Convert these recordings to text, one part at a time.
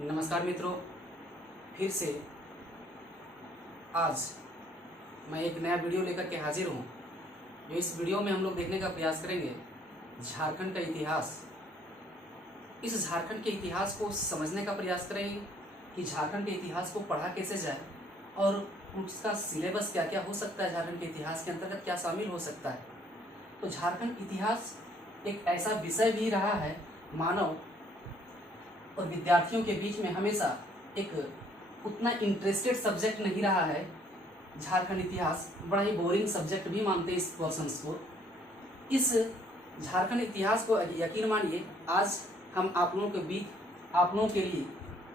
नमस्कार मित्रों, फिर से आज मैं एक नया वीडियो लेकर के हाजिर हूँ। जो इस वीडियो में हम लोग देखने का प्रयास करेंगे झारखंड का इतिहास। इस झारखंड के इतिहास को समझने का प्रयास करेंगे कि झारखंड के इतिहास को पढ़ा कैसे जाए और उसका सिलेबस क्या क्या हो सकता है, झारखंड के इतिहास के अंतर्गत क्या शामिल हो सकता है। तो झारखंड इतिहास एक ऐसा विषय भी रहा है, मानव और विद्यार्थियों के बीच में हमेशा एक उतना इंटरेस्टेड सब्जेक्ट नहीं रहा है। झारखंड इतिहास बड़ा ही बोरिंग सब्जेक्ट भी मानते हैं इस पोर्शंस को। इस झारखंड इतिहास को यकीन मानिए आज हम आप लोगों के बीच, आप लोगों के लिए,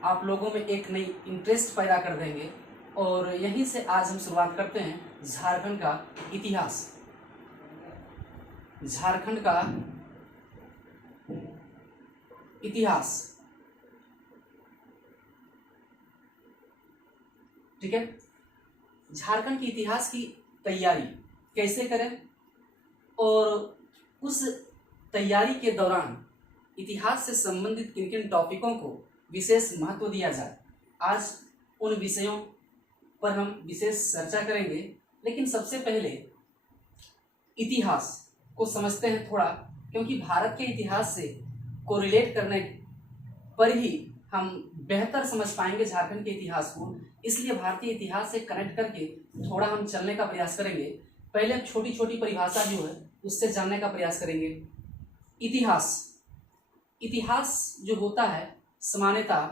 आप लोगों में एक नई इंटरेस्ट पैदा कर देंगे। और यहीं से आज हम शुरुआत करते हैं झारखंड का इतिहास। झारखंड का इतिहास, ठीक है। झारखंड के इतिहास की तैयारी कैसे करें और उस तैयारी के दौरान इतिहास से संबंधित किन किन टॉपिकों को विशेष महत्व दिया जाए, आज उन विषयों पर हम विशेष चर्चा करेंगे। लेकिन सबसे पहले इतिहास को समझते हैं थोड़ा, क्योंकि भारत के इतिहास से कोरिलेट करने पर ही हम बेहतर समझ पाएंगे झारखंड के इतिहास को। इसलिए भारतीय इतिहास से कनेक्ट करके थोड़ा हम चलने का प्रयास करेंगे। पहले हम छोटी छोटी परिभाषा जो है उससे जानने का प्रयास करेंगे। इतिहास जो होता है सामान्यतः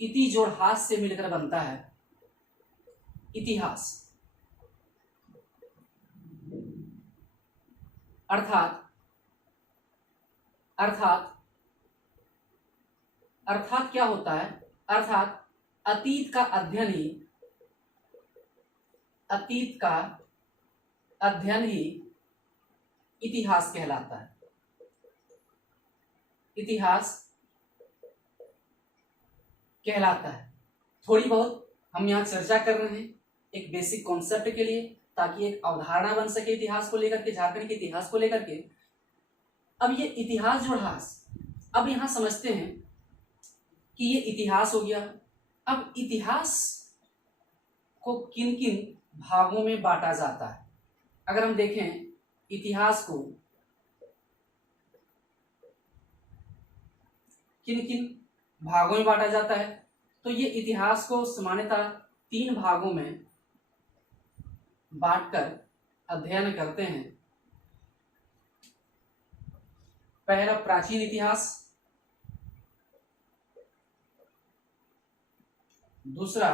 इति जोड़ हास से मिलकर बनता है। इतिहास अर्थात क्या होता है? अर्थात अतीत का अध्ययन ही इतिहास कहलाता है। इतिहास कहलाता है। थोड़ी बहुत हम यहाँ चर्चा कर रहे हैं एक बेसिक कॉन्सेप्ट के लिए, ताकि एक अवधारणा बन सके इतिहास को लेकर के, झारखंड के इतिहास को लेकर के। अब ये इतिहास जो ह्रास, अब यहाँ समझते हैं कि ये इतिहास हो गया। अब इतिहास को किन किन भागों में बांटा जाता है? अगर हम देखें इतिहास को किन किन भागों में बांटा जाता है, तो ये इतिहास को सामान्यतः 3 भागों में बांटकर अध्ययन करते हैं। पहला प्राचीन इतिहास, दूसरा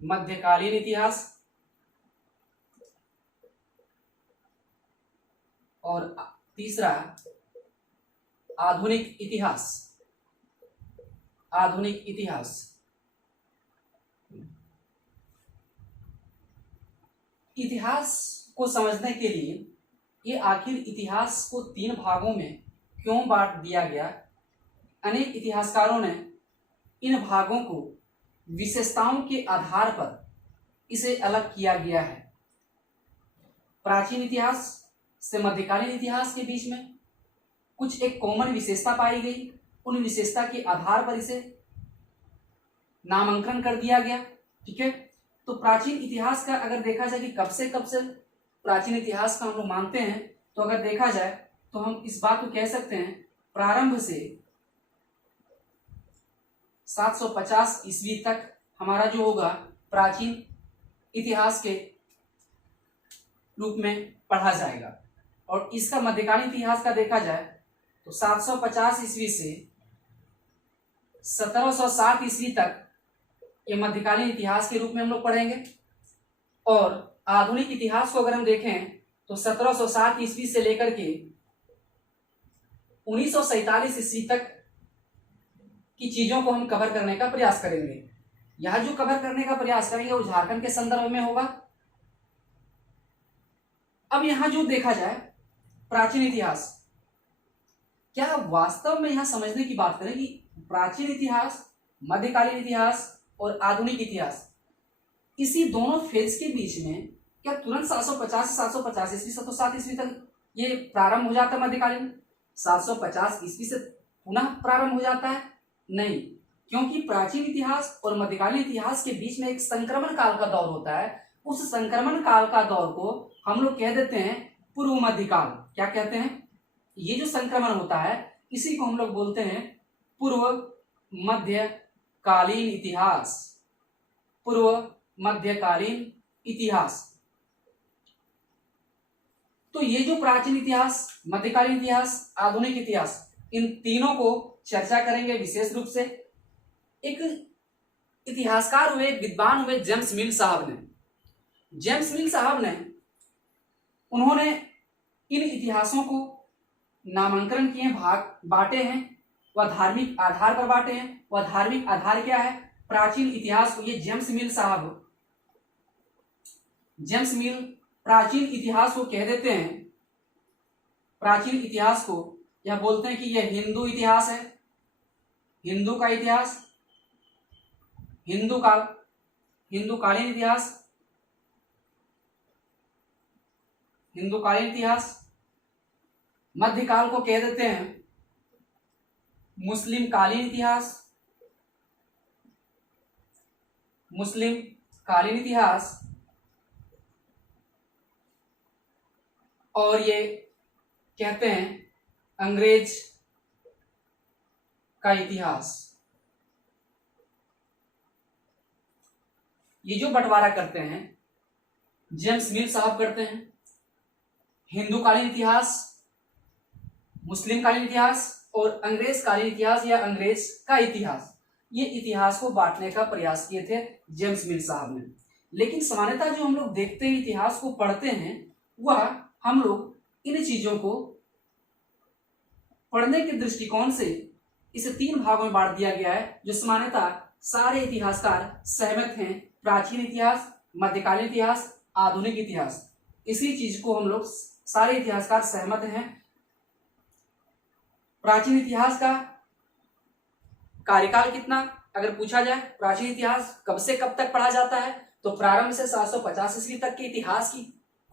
मध्यकालीन इतिहास और तीसरा आधुनिक इतिहास। इतिहास को समझने के लिए ये आखिर इतिहास को 3 भागों में क्यों बांट दिया गया, अनेक इतिहासकारों ने इन भागों को विशेषताओं के आधार पर इसे अलग किया गया है। प्राचीन इतिहास से मध्यकालीन इतिहास के बीच में कुछ एक कॉमन विशेषता पाई गई, उन विशेषता के आधार पर इसे नामांकन कर दिया गया, ठीक है। तो प्राचीन इतिहास का अगर देखा जाए कि कब से प्राचीन इतिहास का हम लोग मानते हैं, तो अगर देखा जाए तो हम इस बात को कह सकते हैं प्रारंभ से 750 ईस्वी तक हमारा जो होगा प्राचीन इतिहास के रूप में पढ़ा जाएगा। और इसका मध्यकालीन इतिहास का देखा जाए तो 750 ईस्वी से 1760 ईस्वी तक ये मध्यकालीन इतिहास के रूप में हम लोग पढ़ेंगे। और आधुनिक इतिहास को अगर हम देखें तो 1760 ईस्वी से लेकर के 1947 ईस्वी तक की चीजों को हम कवर करने का प्रयास करेंगे। यह जो कवर करने का प्रयास करेंगे वो झारखंड के संदर्भ में होगा। अब यहां जो देखा जाए प्राचीन इतिहास, क्या वास्तव में यहां समझने की बात करें कि प्राचीन इतिहास, मध्यकालीन इतिहास और आधुनिक इतिहास, इसी दोनों फेज के बीच में क्या तुरंत 750 से 750 ईस्वी 707 ईस्वी तक ये प्रारंभ हो जाता है मध्यकालीन? 750 ईस्वी से पुनः प्रारंभ हो जाता है? नहीं, क्योंकि प्राचीन इतिहास और मध्यकालीन इतिहास के बीच में एक संक्रमण काल का दौर होता है। उस संक्रमण काल का दौर को हम लोग कह देते हैं पूर्व मध्यकाल। क्या कहते हैं? ये जो संक्रमण होता है इसी को हम लोग बोलते हैं पूर्व मध्यकालीन इतिहास। पूर्व मध्यकालीन इतिहास। तो ये जो प्राचीन इतिहास, मध्यकालीन इतिहास, आधुनिक इतिहास, इन तीनों को चर्चा करेंगे विशेष रूप से। एक इतिहासकार हुए, विद्वान हुए जेम्स मिल साहब ने। जेम्स मिल साहब ने उन्होंने इन इतिहासों को नामांकन किए, भाग बांटे हैं। वह धार्मिक आधार पर बांटे हैं। वह धार्मिक आधार क्या है? प्राचीन इतिहास को ये जेम्स मिल साहब, जेम्स मिल प्राचीन इतिहास को कह देते हैं, प्राचीन इतिहास को यह बोलते हैं कि यह हिंदू इतिहास है, हिंदू का इतिहास, हिंदूकालीन इतिहास, हिंदूकालीन इतिहास। मध्यकाल को कह देते हैं मुस्लिम कालीन इतिहास, मुस्लिम कालीन इतिहास। और ये कहते हैं अंग्रेज का इतिहास। ये जो बंटवारा करते हैं जेम्स मिल साहब करते हैं, हिंदू कालीन इतिहास, मुस्लिम कालीन इतिहास और अंग्रेज कालीन इतिहास या अंग्रेज का इतिहास। ये इतिहास को बांटने का प्रयास किए थे जेम्स मिल साहब ने। लेकिन सामान्यतः जो हम लोग देखते हैं, इतिहास को पढ़ते हैं, वह हम लोग इन चीजों को पढ़ने के दृष्टिकोण से इसे 3 भागों में बांट दिया गया है, जो सामान्यतः सारे इतिहासकार सहमत हैं। प्राचीन इतिहास, मध्यकालीन इतिहास, आधुनिक इतिहास। इसी चीज को हम लोग सारे इतिहासकार सहमत हैं। प्राचीन इतिहास का कार्यकाल कितना, अगर पूछा जाए प्राचीन इतिहास कब से कब तक पढ़ा जाता है, तो प्रारंभ से 750 ईस्वी तक के इतिहास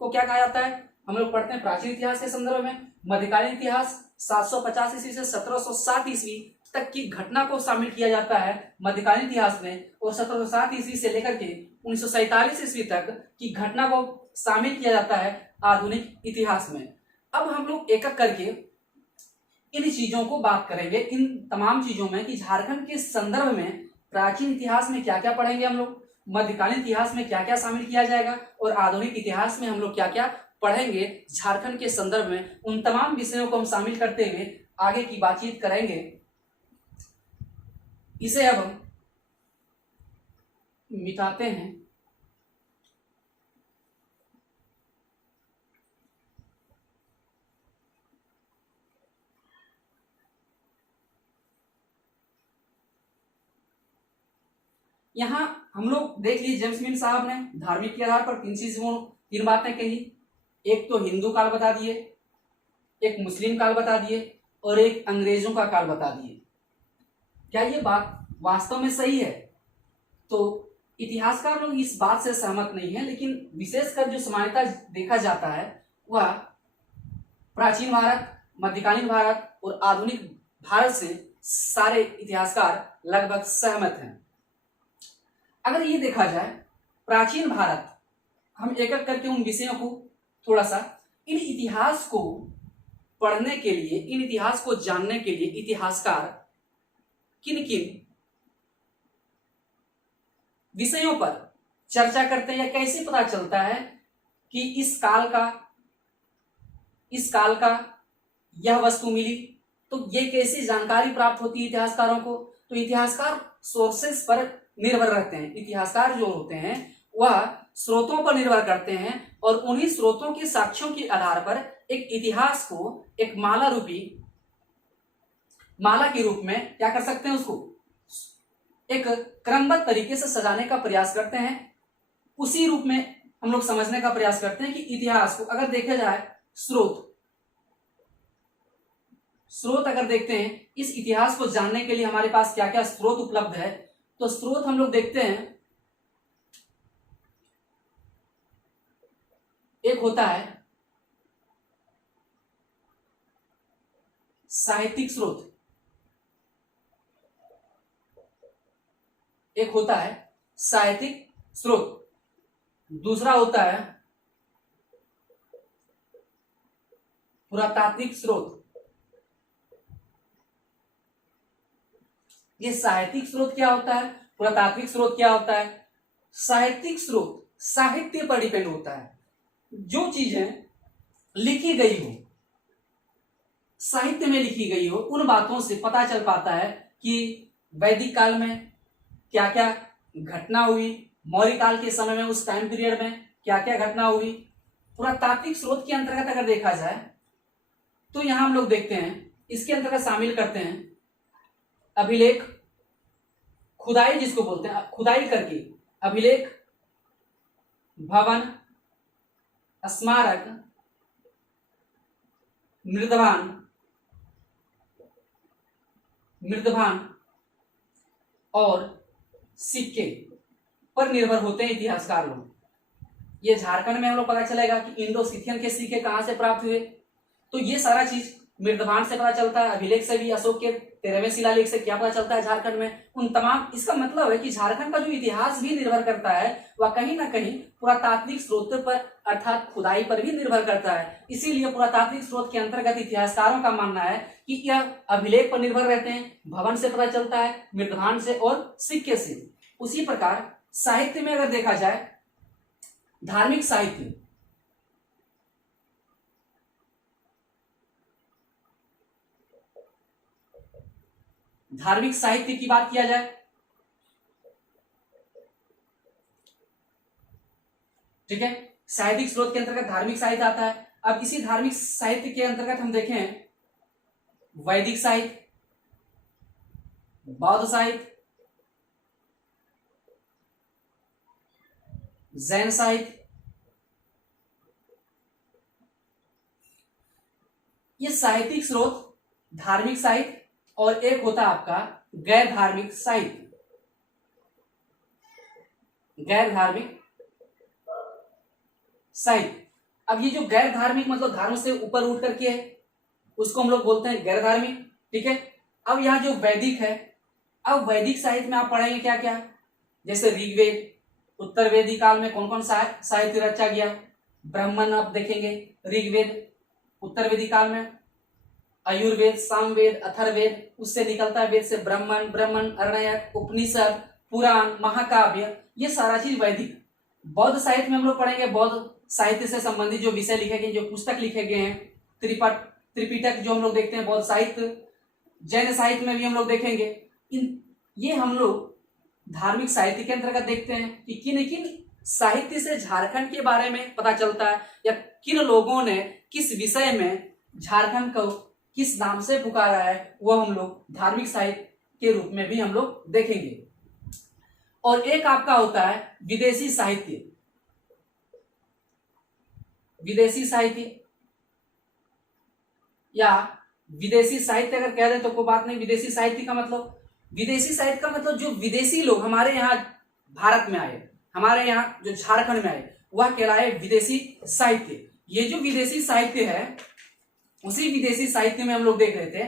को क्या कहा जाता है? हम लोग पढ़ते हैं प्राचीन इतिहास के संदर्भ में। मध्यकालीन इतिहास 750 ईस्वी से 1707 ईस्वी तक की घटना को शामिल किया जाता है मध्यकालीन इतिहास में, और 1707 ईस्वी से लेकर के 1947 ईस्वी तक की घटना को शामिल किया जाता है आधुनिक इतिहास में। अब हम लोग एक एक करके इन चीजों को बात करेंगे, इन तमाम चीजों में कि झारखंड के संदर्भ में प्राचीन इतिहास में क्या क्या पढ़ेंगे हम लोग, मध्यकालीन इतिहास में क्या क्या शामिल किया जाएगा, और आधुनिक इतिहास में हम लोग क्या क्या पढ़ेंगे झारखंड के संदर्भ में। उन तमाम विषयों को हम शामिल करते हुए आगे की बातचीत करेंगे। इसे अब हम मिटाते हैं। यहां हम लोग देख लीजिए, जेम्स मिल साहब ने धार्मिक के आधार पर 3 बातें कही। एक तो हिंदू काल बता दिए, एक मुस्लिम काल बता दिए, और एक अंग्रेजों का काल बता दिए। क्या ये बात वास्तव में सही है? तो इतिहासकार लोग इस बात से सहमत नहीं है, लेकिन विशेषकर जो सामान्यता देखा जाता है वह प्राचीन भारत, मध्यकालीन भारत और आधुनिक भारत से सारे इतिहासकार लगभग सहमत हैं। अगर ये देखा जाए प्राचीन भारत, हम एक एक करके उन विषयों को थोड़ा सा, इन इतिहास को पढ़ने के लिए, इन इतिहास को जानने के लिए इतिहासकार किन किन विषयों पर चर्चा करते हैं, या कैसे पता चलता है कि इस काल का यह वस्तु मिली, तो ये कैसी जानकारी प्राप्त होती है इतिहासकारों को? तो इतिहासकार सोर्सेस पर निर्भर रहते हैं। इतिहासकार जो होते हैं वह स्रोतों पर निर्भर करते हैं, और उन्हीं स्रोतों के साक्ष्यों के आधार पर एक इतिहास को एक माला के रूप में क्या कर सकते हैं, उसको एक क्रमबद्ध तरीके से सजाने का प्रयास करते हैं। उसी रूप में हम लोग समझने का प्रयास करते हैं कि इतिहास को अगर देखा जाए, स्रोत अगर देखते हैं, इस इतिहास को जानने के लिए हमारे पास क्या क्या स्रोत उपलब्ध है, तो स्रोत हम लोग देखते हैं। एक होता है साहित्यिक स्रोत, एक होता है साहित्यिक स्रोत, दूसरा होता है पुरातात्विक स्रोत। ये साहित्यिक स्रोत क्या होता है, पुरातात्विक स्रोत क्या होता है? साहित्यिक स्रोत साहित्य पर डिपेंड होता है, जो चीजें लिखी गई हो, साहित्य में लिखी गई हो, उन बातों से पता चल पाता है कि वैदिक काल में क्या क्या घटना हुई, मौर्य काल के समय में उस टाइम पीरियड में क्या क्या घटना हुई। पुरातात्विक स्रोत के अंतर्गत अगर देखा जाए तो यहां हम लोग देखते हैं, इसके अंतर्गत शामिल करते हैं अभिलेख, खुदाई जिसको बोलते हैं, खुदाई करके अभिलेख, भवन, स्मारक, मृदभान और सिक्के पर निर्भर होते हैं इतिहासकार लोग। ये झारखंड में हम लोग पता चलेगा कि इंडो सिथियन के सिक्के कहां से प्राप्त हुए, तो ये सारा चीज मृदभान से पता चलता है, अभिलेख से भी, अशोक के 13वें शिलालेख से क्या पता चलता है झारखंड में, उन तमाम। इसका मतलब है कि झारखंड का जो इतिहास भी निर्भर करता है वह कहीं ना कहीं पुरातात्विक स्रोत पर अर्थात खुदाई पर भी निर्भर करता है। इसीलिए पुरातात्विक स्रोत के अंतर्गत इतिहासकारों का मानना है कि यह अभिलेख पर निर्भर रहते हैं, भवन से पता चलता है, मृदभान से और सिक्के से। उसी प्रकार साहित्य में अगर देखा जाए, धार्मिक साहित्य, धार्मिक साहित्य की बात किया जाए, ठीक है, साहित्यिक स्रोत के अंतर्गत धार्मिक साहित्य आता है। अब इसी धार्मिक साहित्य के अंतर्गत हम देखें वैदिक साहित्य, बौद्ध साहित्य, जैन साहित्य, ये साहित्यिक स्रोत, धार्मिक साहित्य, और एक होता है आपका गैर धार्मिक साहित्य। गैर धार्मिक साहित्य, अब ये जो गैर धार्मिक मतलब धर्म से ऊपर उठ करके है, उसको हम लोग बोलते हैं गैर धार्मिक, ठीक है। अब यहाँ जो वैदिक है, अब वैदिक साहित्य में आप पढ़ेंगे क्या क्या, जैसे ऋग्वेद, उत्तर वेदी काल में कौन कौन सा साहित्य रचा गया, ब्राह्मण आप देखेंगे, ऋग्वेद उत्तर वेदी काल में, आयुर्वेद, सामवेद, अथर्ववेद, उससे निकलता है वेद से ब्राह्मण, ब्राह्मण, अरण्यक, उपनिषद, पुराण, महाकाव्य, ये सारा चीज वैदिक। बौद्ध साहित्य में हम लोग पढ़ेंगे बौद्ध साहित्य से संबंधित जो विषय लिखे गए, जो पुस्तक लिखे गए हैं, त्रिपिटक जो हम लोग देखते हैं बौद्ध साहित्य। जैन साहित्य में भी हम लोग देखेंगे। ये हम लोग धार्मिक साहित्य के अंतर्गत देखते हैं कि किन किन साहित्य से झारखंड के बारे में पता चलता है, या किन लोगों ने किस विषय में झारखंड को किस नाम से पुकारा है, वह हम लोग धार्मिक साहित्य के रूप में भी हम लोग देखेंगे। और एक आपका होता है विदेशी साहित्य। विदेशी साहित्य या विदेशी साहित्य अगर कह दें तो कोई बात नहीं। विदेशी साहित्य का मतलब, विदेशी साहित्य का मतलब जो विदेशी लोग हमारे यहाँ भारत में आए, हमारे यहाँ जो झारखंड में आए, वह कहलाए विदेशी साहित्य। ये जो विदेशी साहित्य है, उसी विदेशी साहित्य में हम लोग देख रहे थे।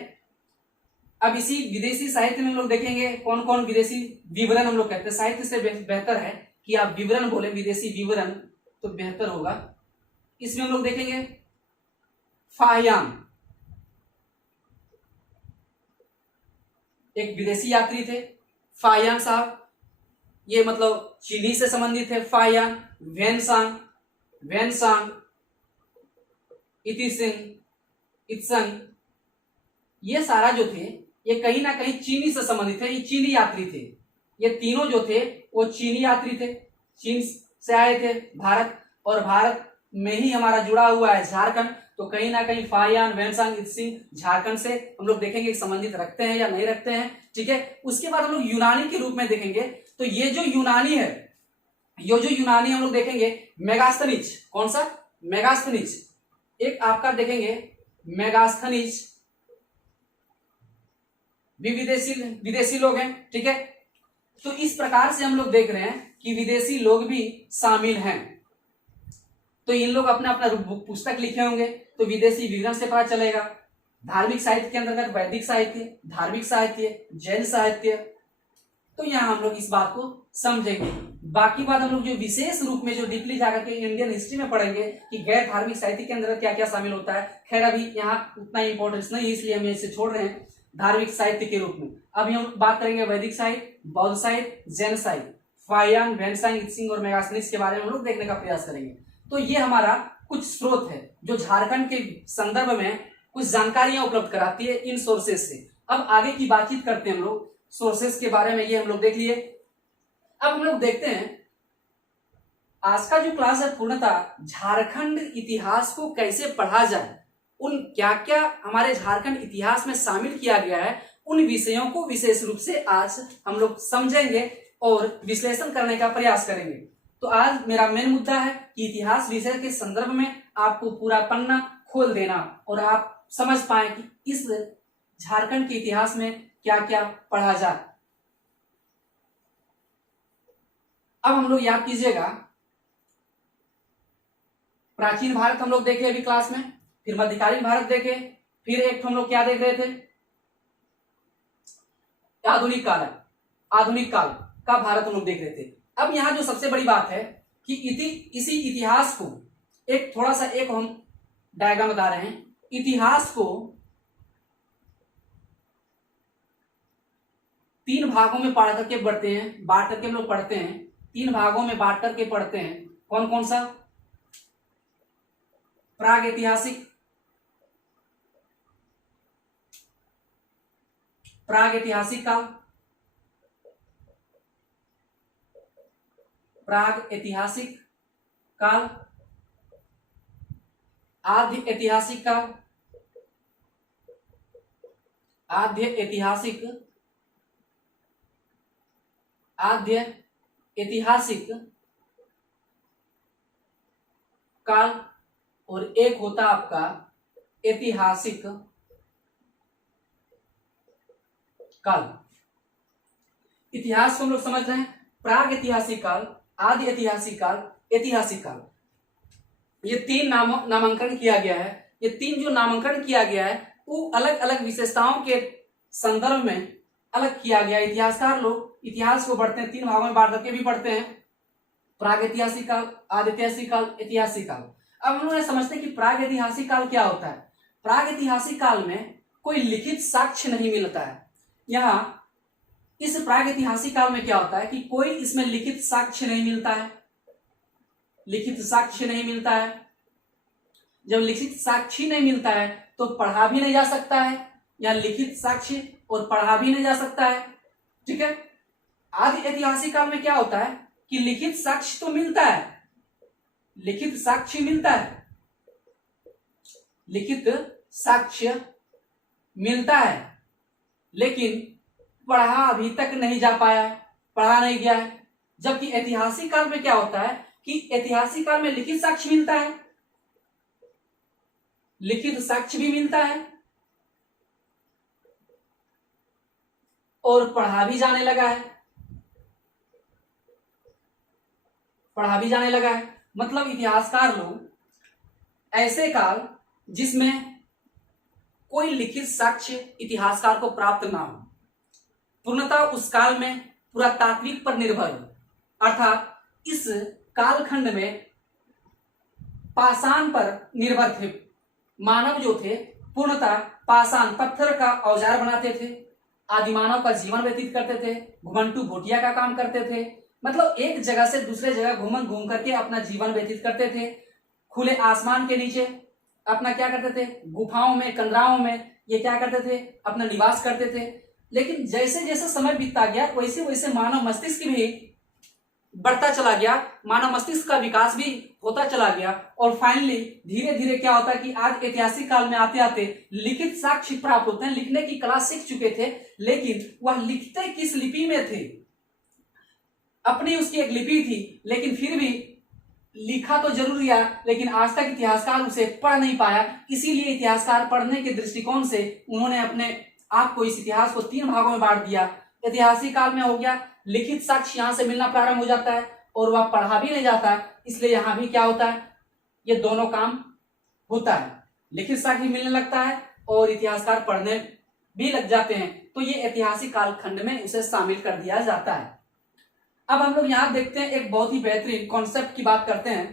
अब इसी विदेशी साहित्य में हम लोग देखेंगे कौन कौन विदेशी विवरण हम लोग कहते हैं। साहित्य से बेहतर है कि आप विवरण बोले, विदेशी विवरण तो बेहतर होगा। इसमें हम लोग देखेंगे फाहियान, एक विदेशी यात्री थे फाहियान साहब, ये मतलब चीनी से संबंधित है। फाहियान, वेनसांग, इत्संग, ये सारा जो थे ये कहीं ना कहीं चीनी से संबंधित है, ये चीनी यात्री थे। ये तीनों जो थे वो चीनी यात्री थे, चीन से आए थे भारत, और भारत में ही हमारा जुड़ा हुआ है झारखंड। तो कहीं ना कहीं फाहियान, वेनसांग, इत्सिंग झारखंड से हम लोग देखेंगे संबंधित रखते हैं या नहीं रखते हैं, ठीक है। उसके बाद हम लोग यूनानी के रूप में देखेंगे। तो ये जो यूनानी है, ये जो यूनानी हम लोग देखेंगे मेगास्थनीज, कौन सा, मेगास्थनीज। एक आपका देखेंगे मेगास्थनीज, भी विदेशी लोग हैं, ठीक है। तो इस प्रकार से हम लोग देख रहे हैं कि विदेशी लोग भी शामिल हैं। तो इन लोग अपना अपना पुस्तक लिखे होंगे, तो विदेशी विवरण से पता चलेगा, धार्मिक साहित्य के अंतर्गत वैदिक साहित्य, धार्मिक साहित्य, जैन साहित्य। तो यहाँ हम लोग इस बात को समझेंगे। बाकी बात हम लोग जो विशेष रूप में जो डीपली जाकर के इंडियन हिस्ट्री में पढ़ेंगे कि गैर धार्मिक साहित्य के अंदर क्या क्या शामिल होता है। खैर अभी यहाँ उतना इंपॉर्टेंस नहीं है, इसलिए हम इसे छोड़ रहे हैं धार्मिक साहित्य के रूप में। अभी हम बात करेंगे वैदिक साहित्य, बौद्ध साहित्य, जैन साहित्य, फाहियान, वैनसांग, इत्सिंग और मेगास्थनीज के बारे में हम लोग देखने का प्रयास करेंगे। तो ये हमारा कुछ स्रोत है जो झारखंड के संदर्भ में कुछ जानकारियां उपलब्ध कराती है इन सोर्सेज से। अब आगे की बातचीत करते हैं हम लोग सोर्सेज के बारे में। ये हम लोग देख लिए। अब हम लोग देखते हैं आज का जो क्लास है पूर्णतः झारखंड इतिहास को कैसे पढ़ा जाए, उन क्या क्या हमारे झारखंड इतिहास में शामिल किया गया है, उन विषयों को विशेष रूप से आज हम लोग समझेंगे और विश्लेषण करने का प्रयास करेंगे। तो आज मेरा मेन मुद्दा है कि इतिहास विषय के संदर्भ में आपको पूरा पन्ना खोल देना और आप समझ पाए कि इस झारखंड के इतिहास में क्या क्या पढ़ा जाए। अब हम लोग याद कीजिएगा, प्राचीन भारत हम लोग देखे अभी क्लास में, फिर मध्यकालीन भारत देखे, फिर एक हम लोग क्या देख रहे थे, आधुनिक काल, आधुनिक काल का भारत हम लोग देख रहे थे। अब यहां जो सबसे बड़ी बात है कि इसी इतिहास को एक थोड़ा सा एक हम डायग्राम बता रहे हैं। इतिहास को 3 भागों में बांट करके पढ़ते हैं, बांट करके हम लोग पढ़ते हैं, 3 भागों में बांट करके पढ़ते हैं। कौन कौन सा? प्राग ऐतिहासिक, प्राग ऐतिहासिक काल, प्राग ऐतिहासिक काल, आद्य ऐतिहासिक काल, आद्य ऐतिहासिक, आद्य ऐतिहासिक काल, और एक होता आपका ऐतिहासिक काल। इतिहास को हम लोग समझ रहे हैं, प्राग ऐतिहासिक काल, आदि ऐतिहासिक काल, ऐतिहासिक काल। ये 3 नामांकन किया गया है। ये 3 जो नामांकन किया गया है वो अलग अलग विशेषताओं के संदर्भ में अलग किया गया। इतिहासकार लोग इतिहास को बढ़ते हैं 3 भागों में बांट करके भी पढ़ते हैं, प्राग ऐतिहासिक काल, आदि ऐतिहासिक काल, ऐतिहासिक काल। अब हम लोग समझते हैं कि प्राग ऐतिहासिक काल क्या होता है। प्राग ऐतिहासिक काल में कोई लिखित साक्ष्य नहीं मिलता है। यहाँ इस प्राग ऐतिहासिक काल में क्या होता है कि कोई इसमें लिखित साक्ष्य नहीं मिलता है, लिखित साक्ष्य नहीं मिलता है। जब लिखित साक्ष्य नहीं मिलता है तो पढ़ा भी नहीं जा सकता है, या लिखित साक्ष्य और पढ़ा भी नहीं जा सकता है। ठीक है। आदि ऐतिहासिक काल में क्या होता है कि लिखित साक्ष्य तो मिलता है, लिखित साक्ष्य मिलता है, लिखित साक्ष्य मिलता है, लेकिन पढ़ा अभी तक नहीं जा पाया है, पढ़ा नहीं गया है। जबकि ऐतिहासिक काल में क्या होता है कि ऐतिहासिक काल में लिखित साक्ष्य मिलता है, लिखित साक्ष्य भी मिलता है और पढ़ा भी जाने लगा है, पढ़ा भी जाने लगा है। मतलब इतिहासकार लोग ऐसे काल जिसमें कोई लिखित साक्ष्य इतिहासकार को प्राप्त ना हो, पूर्णतः उस काल में पुरातात्विक पर निर्भर हो, अर्थात इस कालखंड में पाषाण पर निर्भर थे। मानव जो थे पूर्णतः पाषाण पत्थर का औजार बनाते थे, आदिमानव का जीवन व्यतीत करते थे, घुमंटू भोटिया का काम करते थे। मतलब एक जगह से दूसरे जगह घूम करके अपना जीवन व्यतीत करते थे। खुले आसमान के नीचे अपना क्या करते थे, गुफाओं में, कंदराओं में ये क्या करते थे, अपना निवास करते थे। लेकिन जैसे जैसे समय बीतता गया वैसे वैसे मानव मस्तिष्क भी बढ़ता चला गया, मानव मस्तिष्क का विकास भी होता चला गया, और फाइनली धीरे धीरे क्या होता है कि आज ऐतिहासिक काल में आते आते लिखित साक्ष्य प्राप्त होते हैं। लिखने की कला सीख चुके थे, लेकिन वह लिखते किस लिपि में थे, अपनी उसकी एक लिपि थी, लेकिन फिर भी लिखा तो जरूर दिया, लेकिन आज तक इतिहासकार उसे पढ़ नहीं पाया। इसीलिए इतिहासकार पढ़ने के दृष्टिकोण से उन्होंने अपने आप को, इस इतिहास को 3 भागों में बांट दिया। ऐतिहासिक काल में हो गया लिखित साक्ष्य यहां से मिलना प्रारंभ हो जाता है और वह पढ़ा भी नहीं जाता, इसलिए यहां भी क्या होता है, ये दोनों काम होता है। लिखित साक्ष्य मिलने लगता है और इतिहासकार पढ़ने भी लग जाते हैं तो ये ऐतिहासिक कालखंड में उसे शामिल कर दिया जाता है। अब हम लोग यहाँ देखते हैं, एक बहुत ही बेहतरीन कॉन्सेप्ट की बात करते हैं।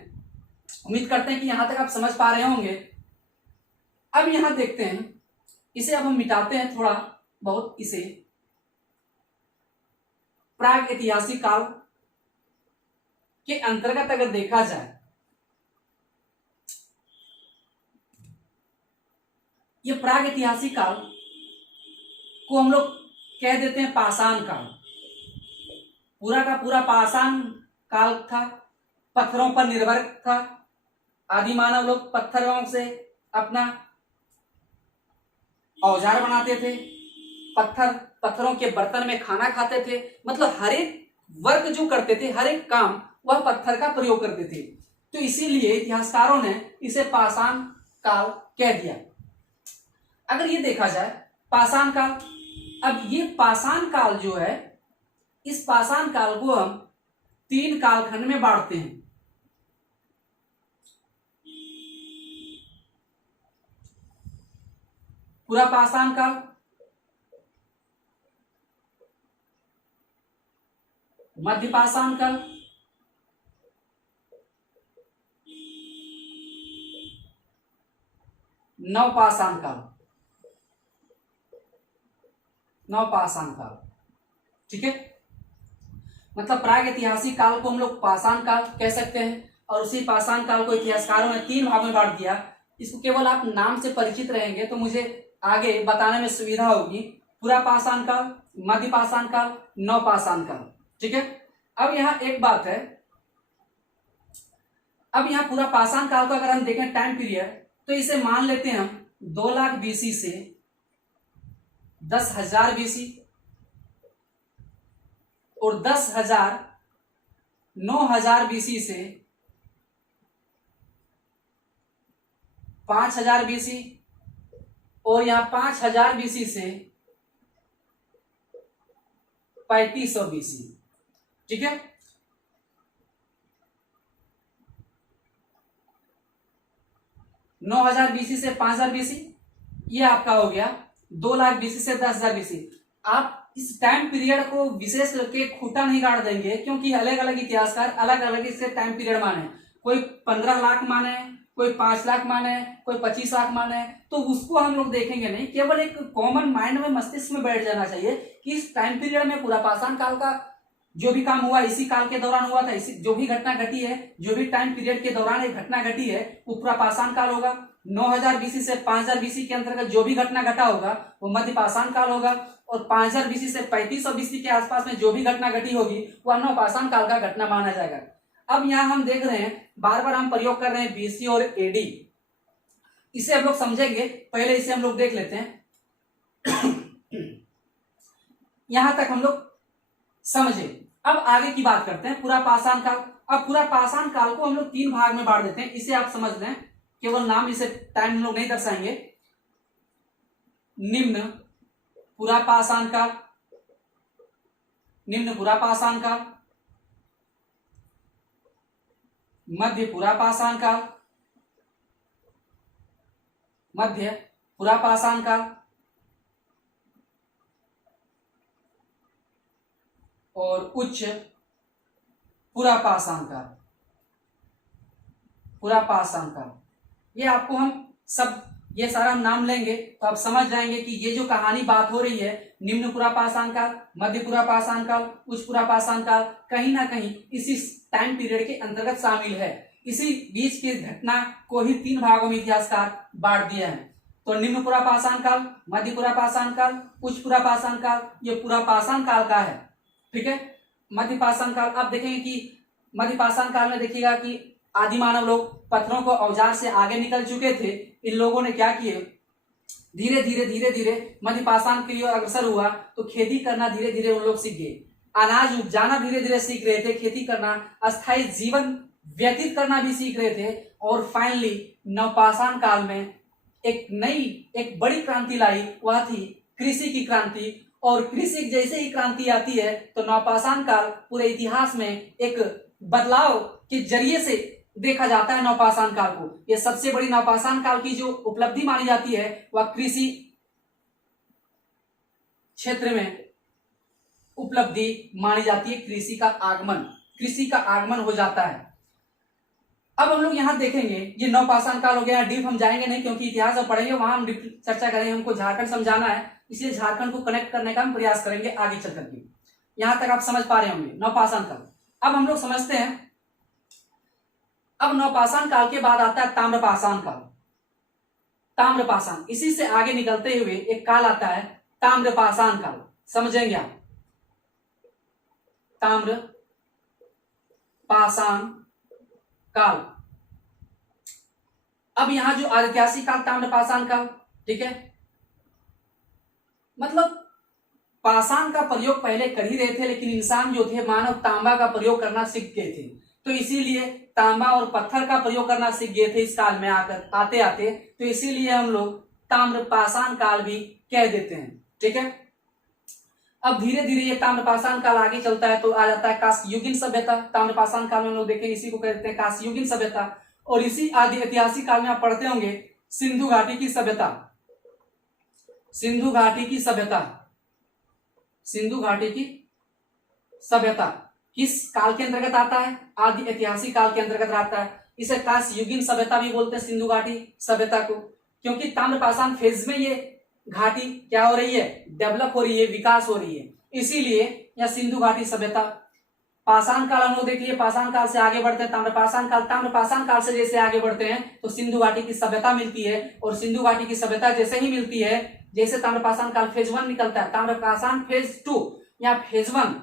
उम्मीद करते हैं कि यहां तक आप समझ पा रहे होंगे। अब यहां देखते हैं, इसे अब हम मिटाते हैं थोड़ा बहुत। इसे प्राग ऐतिहासिक काल के अंतर्गत अगर देखा जाए, ये प्राग ऐतिहासिक काल को हम लोग कह देते हैं पाषाण काल। पूरा का पूरा पाषाण काल था, पत्थरों पर निर्भर था। आदि मानव लोग पत्थरों से अपना औजार बनाते थे, पत्थरों के बर्तन में खाना खाते थे। मतलब हर एक वर्क जो करते थे, हर एक काम वह पत्थर का प्रयोग करते थे। तो इसीलिए इतिहासकारों ने इसे पाषाण काल कह दिया। अगर ये देखा जाए पाषाण काल, अब ये पाषाण काल जो है, इस पाषाण काल को हम 3 कालखंड में बांटते हैं। पूरा पाषाण काल, मध्य पाषाण काल, नवपाषाण काल। नवपाषाण काल, ठीक है। मतलब प्राग ऐतिहासिक काल को हम लोग पाषाण काल कह सकते हैं और उसी पाषाण काल को इतिहासकारों ने 3 भाग में बांट दिया। इसको केवल आप नाम से परिचित रहेंगे तो मुझे आगे बताने में सुविधा होगी। पूरा पाषाण काल, मध्य पाषाण काल, नवपाषाण काल, ठीक है। अब यहाँ एक बात है, अब यहाँ पूरा पाषाण काल को अगर हम देखें टाइम पीरियड, तो इसे मान लेते हैं हम 2 लाख बीसी से 10,000 बीसी और 10,000 9,000 बीसी से 5,000 बीसी और यहां 5,000 बीसी से 3500 बीसी, ठीक है। नौ हजार बीसी से 5,000 बीसी, ये आपका हो गया 2 लाख बीसी से 10,000 बीसी। आप इस टाइम पीरियड को विशेष करके खूंटा नहीं गाड़ देंगे, क्योंकि अलग अलग इतिहासकार अलग अलग इससे टाइम पीरियड माने। कोई 15 लाख माने, कोई 5 लाख माने, कोई 25 लाख माने, तो उसको हम लोग देखेंगे नहीं। केवल एक कॉमन माइंड में, मस्तिष्क में बैठ जाना चाहिए कि इस टाइम पीरियड में पूरा पाषाण काल का जो भी काम हुआ इसी काल के दौरान हुआ था। इसी जो भी घटना घटी है, जो भी टाइम पीरियड के दौरान एक घटना घटी है, वो पूरा पाषाण काल होगा। 9,000 बीसी से 5,000 बीसी के अंतर्गत जो भी घटना घटा होगा वो मध्य पाषाण काल होगा, और 5,000 बीसी से 3500 बीसी के आसपास में जो भी घटना घटी होगी वह नवपाषाण काल का घटना माना जाएगा। अब यहाँ हम देख रहे हैं, बार बार हम प्रयोग कर रहे हैं बीसी और एडी। इसे हम लोग समझेंगे, पहले इसे हम लोग देख लेते हैं। यहां तक हम लोग समझे। अब आगे की बात करते हैं, पूरा पाषाण काल। अब पूरा पाषाण काल को हम लोग 3 भाग में बांट देते हैं। इसे आप समझ लें, केवल नाम, इसे टाइम हम लोग नहीं दर्शाएंगे। निम्न पूरा पाषाण काल, निम्न पूरा पाषाण काल, मध्य पूरा पाषाण काल, मध्य पूरा पाषाण काल, और उच्च पूरा पाषाण काल। पूरा पाषाण काल, ये आपको हम सब, ये सारा हम नाम लेंगे तो आप समझ जाएंगे कि ये जो कहानी बात हो रही है, निम्न पूरा पाषाण काल, मध्य पूरा पाषाण काल, उच्च पूरा पाषाण काल, कहीं ना कहीं इसी टाइम पीरियड के अंतर्गत शामिल है। इसी बीच की घटना को ही 3 भागों में इतिहासकार बांट दिया है। तो निम्न पूरा पाषाण काल, मध्य पूरा पाषाण काल, उच्च पूरा पाषाण काल, ये पूरा पाषाण काल का है, ठीक है। मध्य पाषाण काल, आप देखेंगे कि मध्य पाषाण काल में देखिएगा कि आदि मानव लोग पत्थरों को औजार से आगे निकल चुके थे। इन लोगों ने क्या किए, धीरे धीरे मध्य पाषाण की ओर अग्रसर हुआ, तो खेती करना धीरे धीरे उन लोग सीख गए। अनाज उपजाना धीरे धीरे सीख रहे थे, खेती करना, अस्थायी जीवन व्यतीत करना भी सीख रहे थे। और फाइनली नवपाषाण काल में एक नई, एक बड़ी क्रांति लाई, वह थी कृषि की क्रांति। और कृषि जैसे ही क्रांति आती है तो नवपाषाण काल पूरे इतिहास में एक बदलाव के जरिए से देखा जाता है नवपाषाण काल को। यह सबसे बड़ी नवपाषाण काल की जो उपलब्धि मानी जाती है वह कृषि क्षेत्र में उपलब्धि मानी जाती है। कृषि का आगमन हो जाता है। अब हम लोग यहाँ देखेंगे ये नवपाषाण काल हो गया। डीप हम जाएंगे नहीं क्योंकि इतिहास अब पढ़ेंगे, वहां हम चर्चा करेंगे। हमको झारखंड समझाना है, इसलिए झारखंड को कनेक्ट करने का हम प्रयास करेंगे आगे चल करके। यहां तक आप समझ पा रहे होंगे नवपाषाण काल। अब हम लोग समझते हैं, अब नवपाषाण काल के बाद आता है ताम्रपाषाण काल। ताम्रपाषाण, इसी से आगे निकलते हुए एक काल आता है ताम्रपाषाण काल। समझेंगे आप, ताम्रपाषाण काल। अब यहां जो ऐतिहासिक काल ताम्रपाषाण काल, ठीक है, मतलब पाषाण का प्रयोग पहले कर ही रहे थे, लेकिन इंसान जो थे मानव तांबा का प्रयोग करना सीख गए थे, तो इसीलिए तांबा और पत्थर का प्रयोग करना सीख गए थे इस काल में आकर आते आते, तो इसीलिए हम लोग ताम्रपाषाण काल भी कह देते हैं। ठीक है, अब धीरे धीरे ये ताम्रपाषाण काल आगे चलता है तो आ जाता है कांस्ययुगीन सभ्यता। ताम्रपाषाण काल में हम लोग देखें इसी को कहते हैं कांस्ययुगीन सभ्यता। और इसी आदि ऐतिहासिक काल में आप पढ़ते होंगे सिंधु घाटी की सभ्यता। सिंधु घाटी की सभ्यता, सिंधु घाटी की सभ्यता किस काल के अंतर्गत आता है? आदि ऐतिहासिक काल के अंतर्गत आता है। इसे कांस्ययुगीन सभ्यता भी बोलते हैं सिंधु घाटी सभ्यता को, क्योंकि ताम्रपाषाण फेज में ये घाटी क्या हो रही है? डेवलप हो रही है, विकास हो रही है, इसीलिए यह सिंधु घाटी सभ्यता। पाषाण काल हम लोग देखिए, पाषाण काल से आगे बढ़ते हैं ताम्रपाषाण काल। ताम्रपाषाण काल से जैसे आगे बढ़ते हैं तो सिंधु घाटी की सभ्यता मिलती है, और सिंधु घाटी की सभ्यता जैसे ही मिलती है, जैसे ताम्रपाषाण काल फेज 1 निकलता है, ताम्रपाषाण फेज 2 या फेज 1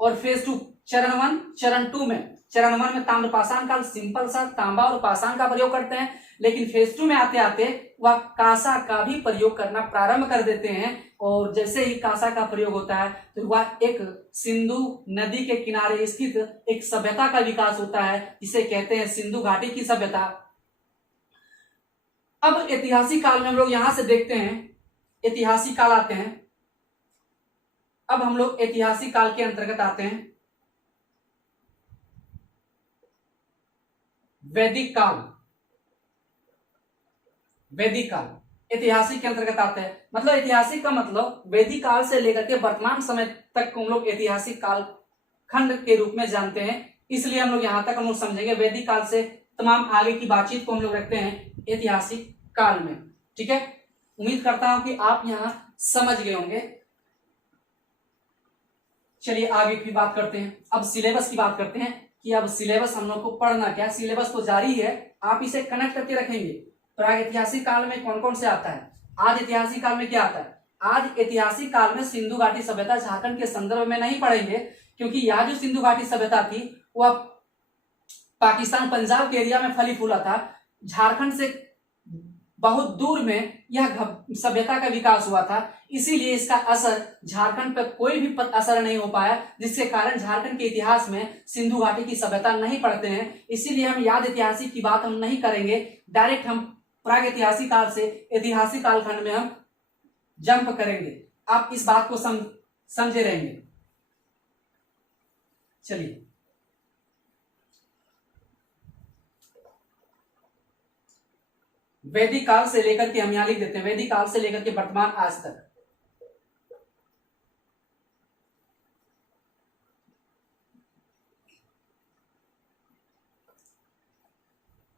और फेज 2, चरण 1 चरण 2 में, चरण 1 में ताम्रपाषाण काल सिंपल सा तांबा और पाषाण का प्रयोग करते हैं, लेकिन फेज 2 में आते आते वह कांसा का भी प्रयोग करना प्रारंभ कर देते हैं। और जैसे ही कांसा का प्रयोग होता है तो वह एक सिंधु नदी के किनारे स्थित एक सभ्यता का विकास होता है, जिसे कहते हैं सिंधु घाटी की सभ्यता। अब ऐतिहासिक काल में हम लोग यहां से देखते हैं, ऐतिहासिक काल आते हैं। अब हम लोग ऐतिहासिक काल के अंतर्गत आते हैं वैदिक काल। वैदिक काल ऐतिहासिक के अंतर्गत आता है, मतलब ऐतिहासिक का मतलब वैदिक काल से लेकर के वर्तमान समय तक को हम लोग ऐतिहासिक काल खंड के रूप में जानते हैं, इसलिए हम लोग यहां तक हम लोग समझेंगे। वैदिक काल से तमाम आगे की बातचीत को हम लोग रखते हैं ऐतिहासिक काल में। ठीक है, उम्मीद करता हूं कि आप यहां समझ गए होंगे। चलिए आगे की बात करते हैं, अब सिलेबस की बात करते हैं कि अब सिलेबस हम लोग को पढ़ना क्या। सिलेबस तो जारी है, आप इसे कनेक्ट करके रखेंगे। प्राग ऐतिहासिक काल में कौन कौन से आता है, आज ऐतिहासिक काल में क्या आता है। आज ऐतिहासिक काल में सिंधु घाटी सभ्यता झारखंड के संदर्भ में नहीं पढ़ेंगे, क्योंकि यह जो सिंधु घाटी सभ्यता थी वह पाकिस्तान पंजाब के एरिया में फली फूला था। झारखंड से बहुत दूर में यह सभ्यता का विकास हुआ था, इसीलिए इसका असर झारखंड पर कोई भी असर नहीं हो पाया, जिसके कारण झारखंड के इतिहास में सिंधु घाटी की सभ्यता नहीं पढ़ते हैं। इसीलिए हम याद ऐतिहासिक की बात हम नहीं करेंगे, डायरेक्ट हम प्राग ऐतिहासिक काल से ऐतिहासिक कालखंड में हम जंप करेंगे। आप इस बात को समझे रहेंगे। चलिए वैदिक काल से लेकर के हम यहां लिख देते हैं, वैदिक काल से लेकर के वर्तमान आज तक।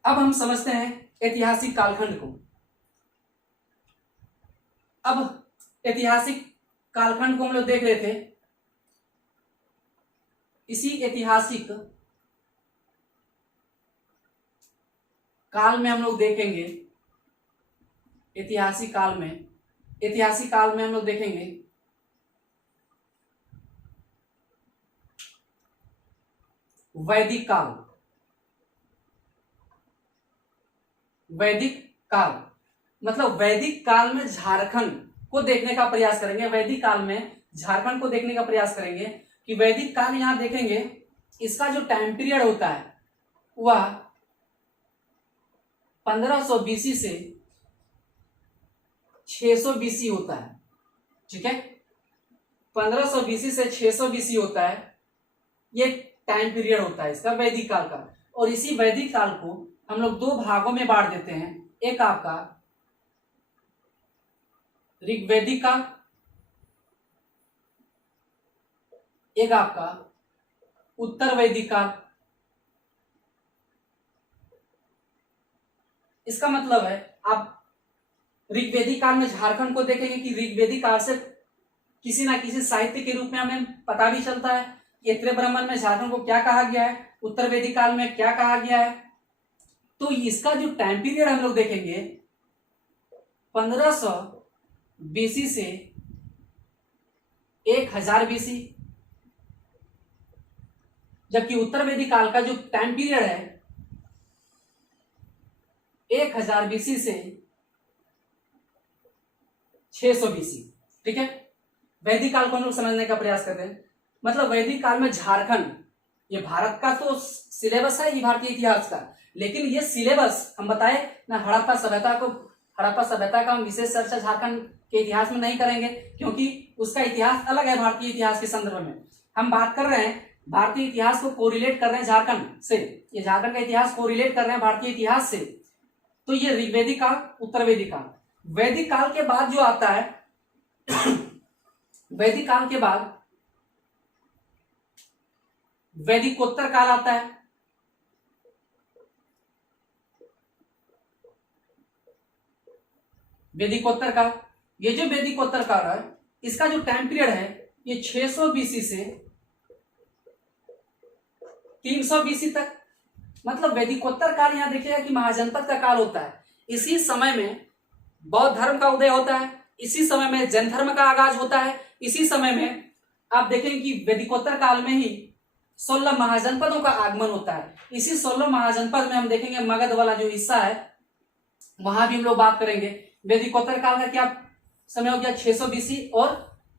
अब हम समझते हैं ऐतिहासिक कालखंड को। अब ऐतिहासिक कालखंड को हम लोग देख रहे थे, इसी ऐतिहासिक काल में हम लोग देखेंगे, ऐतिहासिक काल में हम लोग देखेंगे वैदिक काल। वैदिक काल मतलब वैदिक काल में झारखंड को देखने का प्रयास करेंगे। वैदिक काल में झारखंड को देखने का प्रयास करेंगे कि वैदिक काल यहां देखेंगे, इसका जो टाइम पीरियड होता है वह 1500 बीसी से 600 बीसी होता है। ठीक है, 1500 बीसी से 600 बीसी होता है, ये टाइम पीरियड होता है इसका वैदिक काल का। और इसी वैदिक काल को हम लोग दो भागों में बांट देते हैं। एक आपका ऋग्वैदिक काल, एक आपका उत्तर वैदिक काल। इसका मतलब है आप ऋग्वैदिक काल में झारखंड को देखेंगे कि ऋग्वैदिक काल से किसी ना किसी साहित्य के रूप में हमें पता भी चलता है कि ऐत्रेय ब्राह्मण में झारखंड को क्या कहा गया है, उत्तर वैदिक काल में क्या कहा गया है। तो इसका जो टाइम पीरियड हम लोग देखेंगे 1500 बीसी से 1000 बीसी, जबकि उत्तर वैदिक काल का जो टाइम पीरियड है 1000 बीसी से 600 बीसी। ठीक है, वैदिक काल को हम लोग समझने का प्रयास करते हैं। मतलब वैदिक काल में झारखंड, ये भारत का तो सिलेबस है, ये भारतीय इतिहास का, लेकिन ये सिलेबस हम बताए ना, हड़प्पा सभ्यता का हम विशेष चर्चा झारखंड के इतिहास में नहीं करेंगे, क्योंकि उसका इतिहास अलग है भारतीय इतिहास के संदर्भ में। हम बात कर रहे हैं भारतीय इतिहास को कोरिलेट कर रहे हैं झारखंड से, ये झारखंड का इतिहास कोरिलेट कर रहे हैं भारतीय इतिहास से। तो ये ऋग्वैदिक काल, उत्तर वैदिक काल। वैदिक काल के बाद जो आता है वैदिक काल के बाद वैदिकोत्तर काल आता है। वैदिकोत्तर काल, ये जो वैदिकोत्तर काल है इसका जो टाइम पीरियड है ये 600 बीसी से 300 बीसी तक। मतलब वैदिकोत्तर काल यहां देखिएगा कि महाजनपद का काल होता है। इसी समय में बौद्ध धर्म का उदय होता है, इसी समय में जैन धर्म का आगाज होता है, इसी समय में आप देखेंगे कि वैदिकोत्तर काल में ही 16 महाजनपदों का आगमन होता है। इसी 16 महाजनपद में हम देखेंगे मगध वाला जो हिस्सा है वहां भी हम लोग बात करेंगे। वैदिकोत्तर काल का क्या समय हो गया 600 बीसी और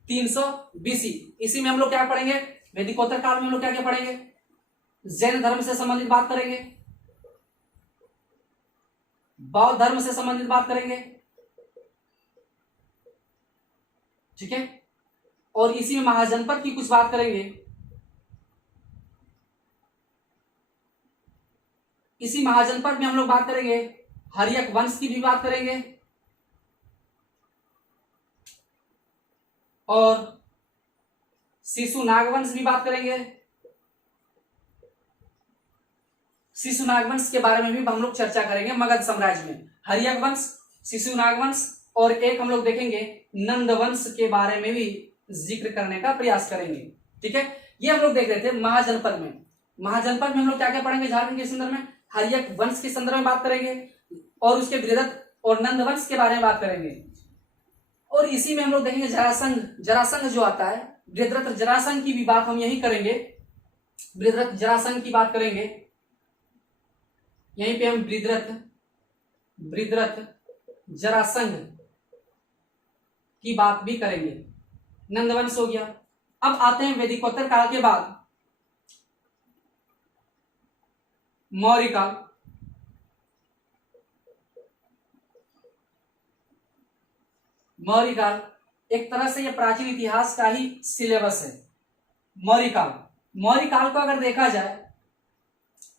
300 बीसी। इसी में हम लोग क्या पढ़ेंगे, वैदिकोत्तर काल में हम लोग क्या क्या पढ़ेंगे, जैन धर्म से संबंधित बात करेंगे, बौद्ध धर्म से संबंधित बात करेंगे। ठीक है, और इसी में महाजनपद की कुछ बात करेंगे। इसी महाजनपद में हम लोग बात करेंगे हर्यक वंश की भी बात करेंगे और शिशु नागवंश भी बात करेंगे। शिशु नागवंश के बारे में भी हम लोग चर्चा करेंगे। मगध साम्राज्य में हर्यक वंश, शिशु नागवंश और एक हम लोग देखेंगे नंद वंश के बारे में भी जिक्र करने का प्रयास करेंगे। ठीक है, ये हम लोग देख रहे थे महाजनपद में। महाजनपद में हम लोग क्या क्या पढ़ेंगे झारखंड के संदर्भ में, हर्यक वंश के संदर्भ में बात करेंगे और उसके वृहद और नंद वंश के बारे में बात करेंगे। और इसी में हम लोग देखेंगे जरासंध जो आता है, वृहद्रथ जरासंध की भी बात हम यही करेंगे। वृहद्रथ जरासंध की बात करेंगे, यहीं पे हम वृहद्रथ जरासंध की बात भी करेंगे। नंदवंश हो गया। अब आते हैं वैदिकोत्तर काल के बाद मौर्य काल। मौर्य काल एक तरह से यह प्राचीन इतिहास का ही सिलेबस है। मौर्य काल को अगर देखा जाए,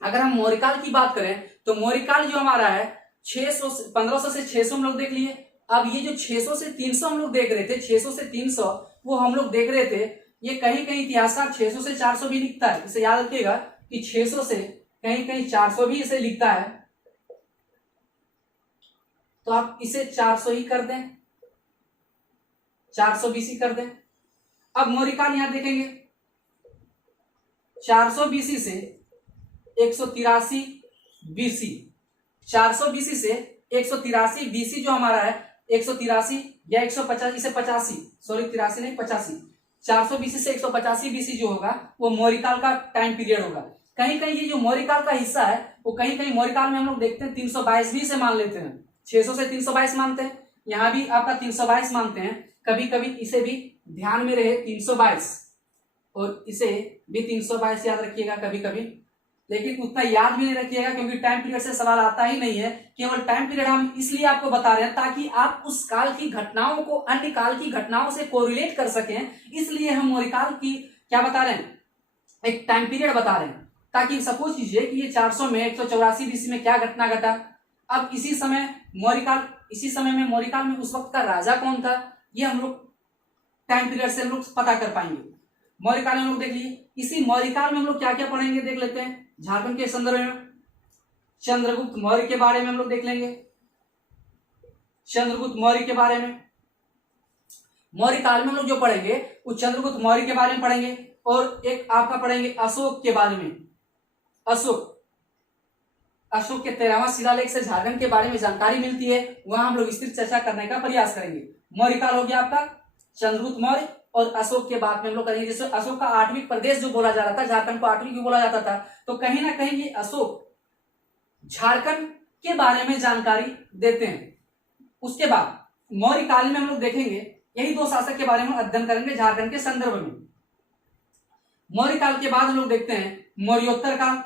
अगर हम मौर्य काल की बात करें तो मौर्य काल जो हमारा है 1500 से 600 हम लोग देख लिए। अब ये जो 600 से 300 हम लोग देख रहे थे, 600 से 300 वो हम लोग देख रहे थे, ये कहीं कहीं इतिहासकार 600 से 400 भी लिखता है। इसे याद रखिएगा कि 600 से कहीं कहीं 400 भी इसे लिखता है, तो आप इसे 400 ही कर दें, 400 बीसी कर दें। अब मौर्य काल यहां देखेंगे 400 बीसी से 183 बीसी, 400 बीसी से 183 बीसी जो हमारा है 183 या 150, इसे 85, सॉरी 83 नहीं 85, 400 बीसी से 185 बीसी जो होगा वो मौर्य काल का टाइम पीरियड होगा। कहीं कहीं ये जो मौर्य काल का हिस्सा है वो कहीं कहीं मौर्य काल में हम लोग देखते हैं 322 भी इसे मान लेते हैं, 600 से 322 मानते हैं, यहाँ भी आपका 322 मानते हैं। कभी कभी इसे भी ध्यान में रहे 322 और इसे भी 322 याद रखिएगा कभी कभी, लेकिन उतना याद भी नहीं रखिएगा क्योंकि टाइम पीरियड से सवाल आता ही नहीं है। केवल टाइम पीरियड हम इसलिए आपको बता रहे हैं ताकि आप उस काल की घटनाओं को अन्य काल की घटनाओं से कोरिलेट कर सकें। इसलिए हम मौर्य काल की क्या बता रहे हैं, एक टाइम पीरियड बता रहे हैं ताकि सपोज कीजिए कि ये 400 में 184 बीसी में क्या घटना घटा। अब इसी समय मौर्यकाल में उस वक्त का राजा कौन था, ये हम लोग टाइम पीरियड से हम लोग पता कर पाएंगे। मौर्यकाल में हम लोग देख लिए, इसी मौर्यकाल में हम लोग क्या क्या पढ़ेंगे देख लेते हैं झारखंड के संदर्भ में। चंद्रगुप्त मौर्य के बारे में हम लोग देख लेंगे, चंद्रगुप्त मौर्य के बारे में। मौर्य काल में हम लोग जो पढ़ेंगे वो चंद्रगुप्त मौर्य के बारे में पढ़ेंगे, और एक आपका पढ़ेंगे अशोक के बारे में। अशोक के 13वां शिलालेख से झारखंड के बारे में जानकारी मिलती है, वहां हम लोग विस्तृत चर्चा करने का प्रयास करेंगे। मौर्य काल हो गया आपका, चंद्रगुप्त मौर्य, और अशोक के बाद में हम लोग करेंगे जैसे अशोक का 8वीं प्रदेश जो बोला जा रहा था, झारखंड को 8वीं क्यों बोला जाता था, तो कहीं ना कहीं ये अशोक झारखंड के बारे में जानकारी देते हैं। उसके बाद मौर्य काल में हम लोग देखेंगे यही 2 शासक के बारे में अध्ययन करेंगे झारखंड के संदर्भ में। मौर्य काल के बाद हम लोग देखते हैं मौर्योत्तर काल।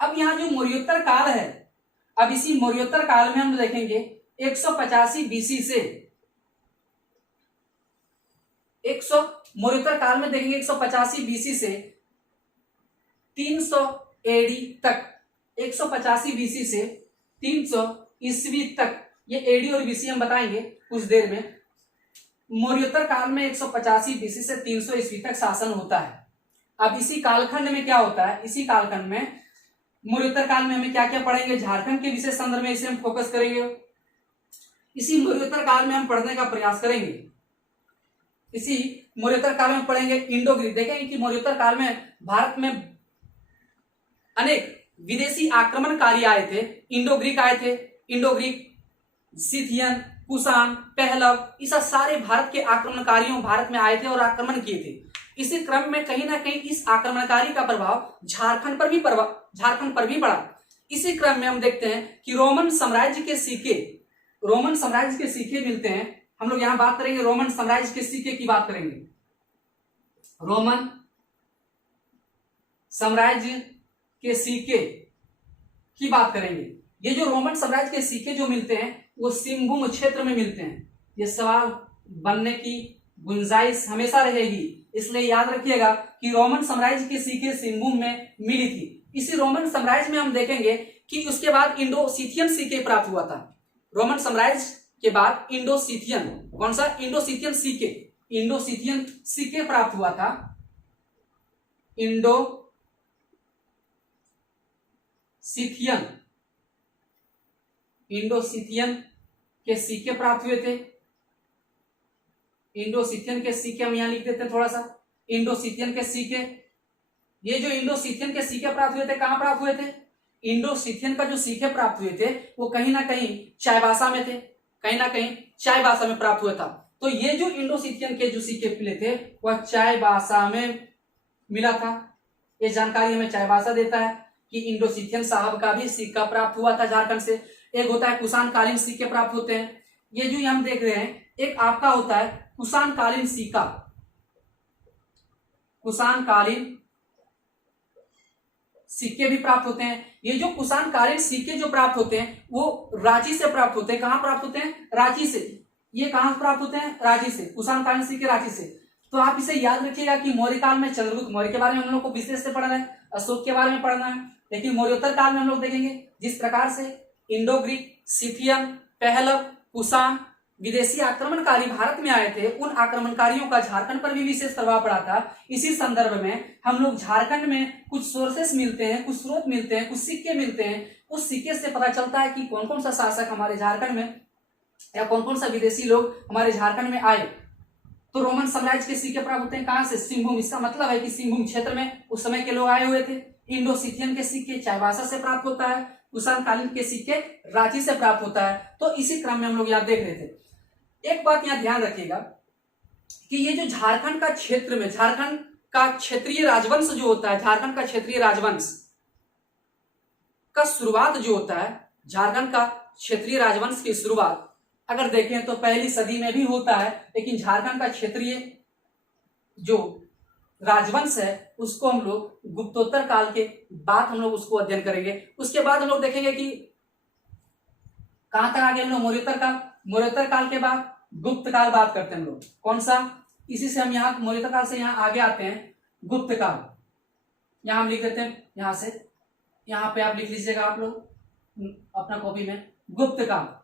अब यहां जो मौर्योत्तर काल है, अब इसी मौर्योत्तर काल में हम देखेंगे 185 बीसी से मौर्योत्तर काल में देखेंगे 185 बीसी से 300 एडी तक, 185 बीसी से 300 ईस्वी तक, ये एडी और बीसी हम बताएंगे कुछ देर में। मौर्योत्तर काल में 185 बीसी से 300 ईस्वी तक शासन होता है। अब इसी कालखंड में क्या होता है, इसी कालखंड में मौर्योत्तर काल में हमें क्या क्या पढ़ेंगे, झारखंड के विशेष संदर्भ में इसे हम फोकस करेंगे। इसी मौर्योत्तर काल में हम पढ़ने का प्रयास करेंगे। इसी मौर्योत्तर काल में पढ़ेंगे इंडो ग्रीक। देखेंगे कि मौर्योत्तर काल में भारत में अनेक विदेशी आक्रमणकारी आए थे, इंडो ग्रीक आए थे। Indo Greek, Scythian, Kushan, Pahlava, ये सब सारे भारत के आक्रमणकारियों भारत में आए थे और आक्रमण किए थे। इसी क्रम में कहीं ना कहीं इस आक्रमणकारी का प्रभाव झारखंड पर भी पड़ा। इसी क्रम में हम देखते हैं कि रोमन साम्राज्य के सिक्के मिलते हैं। हम लोग यहां बात करेंगे रोमन साम्राज्य के सिक्के की बात करेंगे। रोमन साम्राज्य के सिक्के की बात करेंगे। ये जो रोमन साम्राज्य के सिक्के जो मिलते हैं वो सिंहभूम क्षेत्र में मिलते हैं। ये सवाल बनने की गुंजाइश हमेशा रहेगी, इसलिए याद रखिएगा कि रोमन साम्राज्य के सिक्के सिंहभूम में मिली थी। इसी रोमन साम्राज्य में हम देखेंगे कि उसके बाद इंडो सीथियन सिक्के प्राप्त हुआ था। रोमन साम्राज्य के बाद इंडो सीथियन, कौन सा, इंडो सीथियन सिक्के प्राप्त हुआ था। इंडो सीथियन के सिक्के प्राप्त हुए थे। इंडो सीथियन के सिक्के हम यहां लिख देते हैं थोड़ा सा। इंडो सीथियन के सिक्के, ये जो इंडो सीथियन के सिक्के प्राप्त हुए थे कहां प्राप्त हुए थे, इंडो सीथियन का जो सिक्के प्राप्त हुए थे वो कहीं ना कहीं चाईबासा में थे, कहीं ना कहीं चाईबासा में प्राप्त हुआ था। तो ये जो इंडो सीथियन के जो सिक्के मिले थे वह चाईबासा में मिला था। ये जानकारी हमें चाईबासा देता है कि इंडो सीथियन साहब का भी सिक्का प्राप्त हुआ था झारखंड से। एक होता है कुषाण कालीन सिक्के प्राप्त होते हैं, ये जो हम देख रहे हैं। एक आपका होता है कुषाण कालीन सिक्का, कुषाण कालीन सिक्के भी प्राप्त होते हैं। ये जो कुषाण कालीन सिक्के जो प्राप्त होते हैं वो रांची से प्राप्त होते हैं। कहां प्राप्त होते हैं, रांची से। ये कहां प्राप्त होते हैं, रांची से। कुषाण कालीन सिक्के रांची से। तो आप इसे याद रखिएगा कि मौर्य काल में चंद्रगुप्त मौर्य के बारे में हम लोग को विशेष से पढ़ना है, अशोक के बारे में पढ़ना है। लेकिन मौर्योत्तर काल में हम लोग देखेंगे जिस प्रकार से Indo Greek, Scythian, Pahlava, Kushan विदेशी आक्रमणकारी भारत में आए थे, उन आक्रमणकारियों का झारखंड पर भी विशेष प्रभाव पड़ा था। इसी संदर्भ में हम लोग झारखंड में कुछ सोर्सेस मिलते हैं, कुछ स्रोत मिलते हैं, कुछ सिक्के मिलते हैं। उस सिक्के से पता चलता है कि कौन कौन सा शासक हमारे झारखंड में या कौन कौन सा विदेशी लोग हमारे झारखंड में आए। तो रोमन साम्राज्य के सिक्के प्राप्त होते हैं कहां से, सिंहभूम। इसका मतलब है कि सिंहभूम क्षेत्र में उस समय के लोग आए हुए थे। इंडो सीथियन के सिक्के चाईबासा से प्राप्त होता है, कुषाण कालीन के सिक्के रांची से प्राप्त होता है। तो इसी क्रम में हम लोग यहाँ देख रहे थे। एक बात यहाँ ध्यान रखिएगा कि ये जो झारखंड का क्षेत्र में, झारखंड का क्षेत्रीय राजवंश जो होता है, झारखंड का क्षेत्रीय राजवंश का शुरुआत जो होता है, झारखंड का क्षेत्रीय राजवंश की शुरुआत अगर देखें तो 1ली सदी में भी होता है। लेकिन झारखंड का क्षेत्रीय जो राजवंश है उसको हम लोग गुप्तोत्तर काल के बाद हम लोग उसको अध्ययन करेंगे। उसके बाद हम लोग देखेंगे कि कहां तक आगे हम लोग मौर्योत्तर काल के बाद गुप्त काल बात करते हैं हम लोग। कौन सा, इसी से हम यहाँ मौर्योत्तर काल से यहाँ आगे आते हैं गुप्त काल। यहाँ हम लिख देते हैं, यहाँ से यहाँ पे आप लिख लीजिएगा आप लोग अपना कॉपी में गुप्त काल।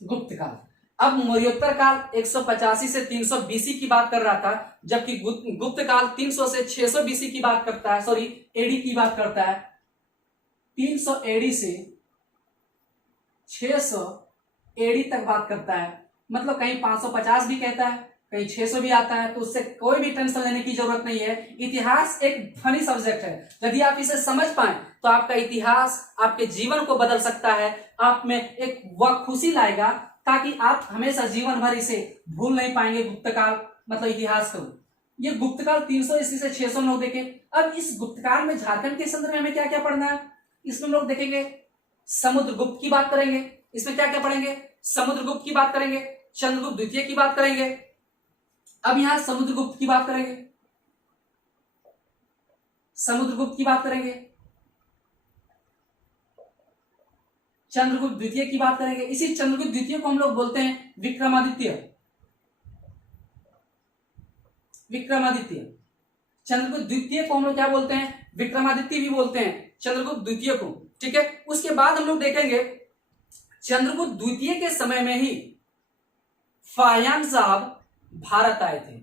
गुप्त काल। अब मौर्योत्तर काल 185 से 300 बीसी की बात कर रहा था, जबकि गुप्त काल 300 से 600 बीसी की बात करता है, सॉरी एडी की बात करता है। 300 एडी से 600 एडी तक बात करता है, मतलब कहीं 550 भी कहता है, कहीं 600 भी आता है, तो उससे कोई भी टेंशन लेने की जरूरत नहीं है। इतिहास एक फनी सब्जेक्ट है, यदि आप इसे समझ पाए तो आपका इतिहास आपके जीवन को बदल सकता है, आप में एक वह खुशी लाएगा ताकि आप हमेशा जीवन भर इसे भूल नहीं पाएंगे। गुप्तकाल मतलब इतिहास को, ये गुप्तकाल 300 ईस्वी से 600 में लोग देखें। अब इस गुप्तकाल में झारखंड के संदर्भ में हमें क्या क्या पढ़ना है, इसमें लोग देखेंगे समुद्रगुप्त की बात करेंगे। इसमें क्या क्या पढ़ेंगे, समुद्रगुप्त की बात करेंगे, चंद्रगुप्त द्वितीय की बात करेंगे। अब यहां समुद्रगुप्त की बात करेंगे, समुद्रगुप्त की बात करेंगे, चंद्रगुप्त द्वितीय की बात करेंगे। इसी चंद्रगुप्त द्वितीय को हम लोग बोलते हैं विक्रमादित्य। विक्रमादित्य चंद्रगुप्त द्वितीय को हम लोग क्या बोलते हैं, विक्रमादित्य भी बोलते हैं चंद्रगुप्त द्वितीय को, ठीक है। उसके बाद हम लोग देखेंगे चंद्रगुप्त द्वितीय के समय में ही फाहियान साहब भारत आए थे।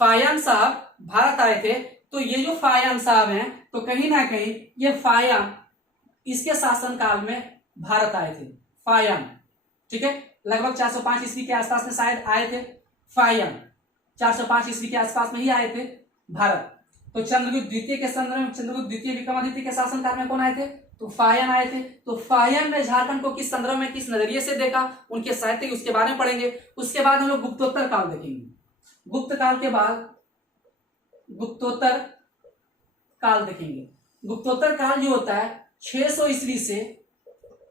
फाहियान साहब भारत आए थे, तो ये जो फाहियान साहब हैं, तो कहीं ना कहीं ये फाहियान इसके शासनकाल में भारत आए थे। फाहियान, ठीक है, लगभग 405 ईस्वी के आसपास में शायद आए थे फाहियान, 405 ईस्वी के आसपास में ही आए थे भारत। तो चंद्रगुप्त द्वितीय के संदर्भ में, चंद्रगुप्त द्वितीय विक्रमादित्य के शासनकाल में कौन आए थे, तो फाहियान आए थे। तो फाहियान ने झारखंड को किस संदर्भ में, किस नजरिए से देखा, उनके साहित्य उसके बारे में पढ़ेंगे। उसके बाद हम लोग गुप्तोत्तर काल देखेंगे। गुप्त काल के बाद गुप्तोत्तर काल देखेंगे। गुप्तोत्तर काल जो होता है 600 ईस्वी से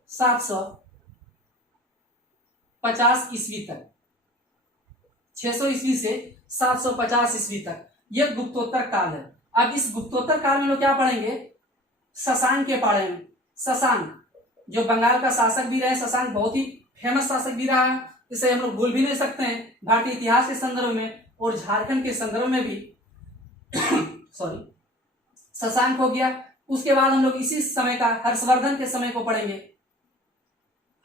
750 ईस्वी तक, 600 ईस्वी से 750 ईस्वी तक यह गुप्तोत्तर काल है। अब इस गुप्तोत्तर काल में लोग क्या पढ़ेंगे, शशांक के बारे में। शशांक जो बंगाल का शासक भी रहे, शशांक बहुत ही फेमस शासक भी रहा है, इसे हम लोग भूल भी नहीं सकते हैं भारतीय इतिहास के संदर्भ में और झारखंड के संदर्भ में भी सॉरी शशांक हो गया। उसके बाद हम लोग इसी समय का हर्षवर्धन के समय को पढ़ेंगे।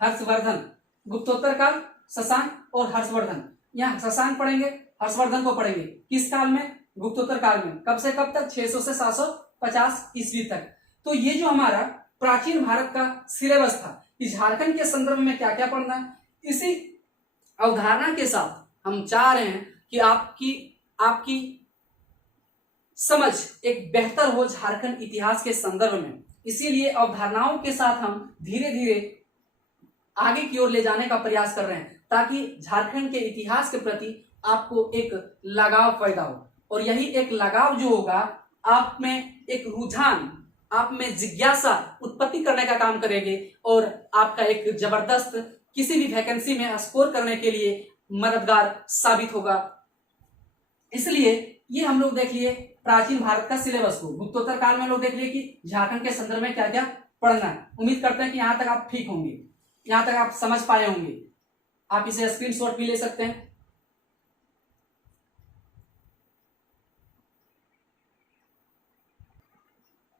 हर्षवर्धन, गुप्तोत्तर काल, शशांक और हर्षवर्धन। यहाँ शशांक पढ़ेंगे, हर्षवर्धन को पढ़ेंगे। किस काल में, गुप्तोत्तर काल में। कब से कब तक, 600 से 750 ईस्वी तक। तो ये जो हमारा प्राचीन भारत का सिलेबस था, इस झारखंड के संदर्भ में क्या क्या पढ़ना है, इसी अवधारणा के साथ हम चाह रहे हैं कि आपकी समझ एक बेहतर हो झारखंड इतिहास के संदर्भ में। इसीलिए अवधारणाओं के साथ हम धीरे धीरे आगे की ओर ले जाने का प्रयास कर रहे हैं, ताकि झारखंड के इतिहास के प्रति आपको एक लगाव पैदा हो। और यही एक लगाव जो होगा, आप में एक रुझान, आप में जिज्ञासा उत्पत्ति करने का काम करेंगे और आपका एक जबरदस्त किसी भी वैकेंसी में स्कोर करने के लिए मददगार साबित होगा। इसलिए ये हम लोग देख लिए प्राचीन भारत का सिलेबस को। गुप्तोत्तर काल में लोग देख लिए कि झारखंड के संदर्भ में क्या क्या पढ़ना है। उम्मीद करते हैं कि यहां तक आप ठीक होंगे, यहां तक आप समझ पाए होंगे। आप इसे स्क्रीनशॉट भी ले सकते हैं।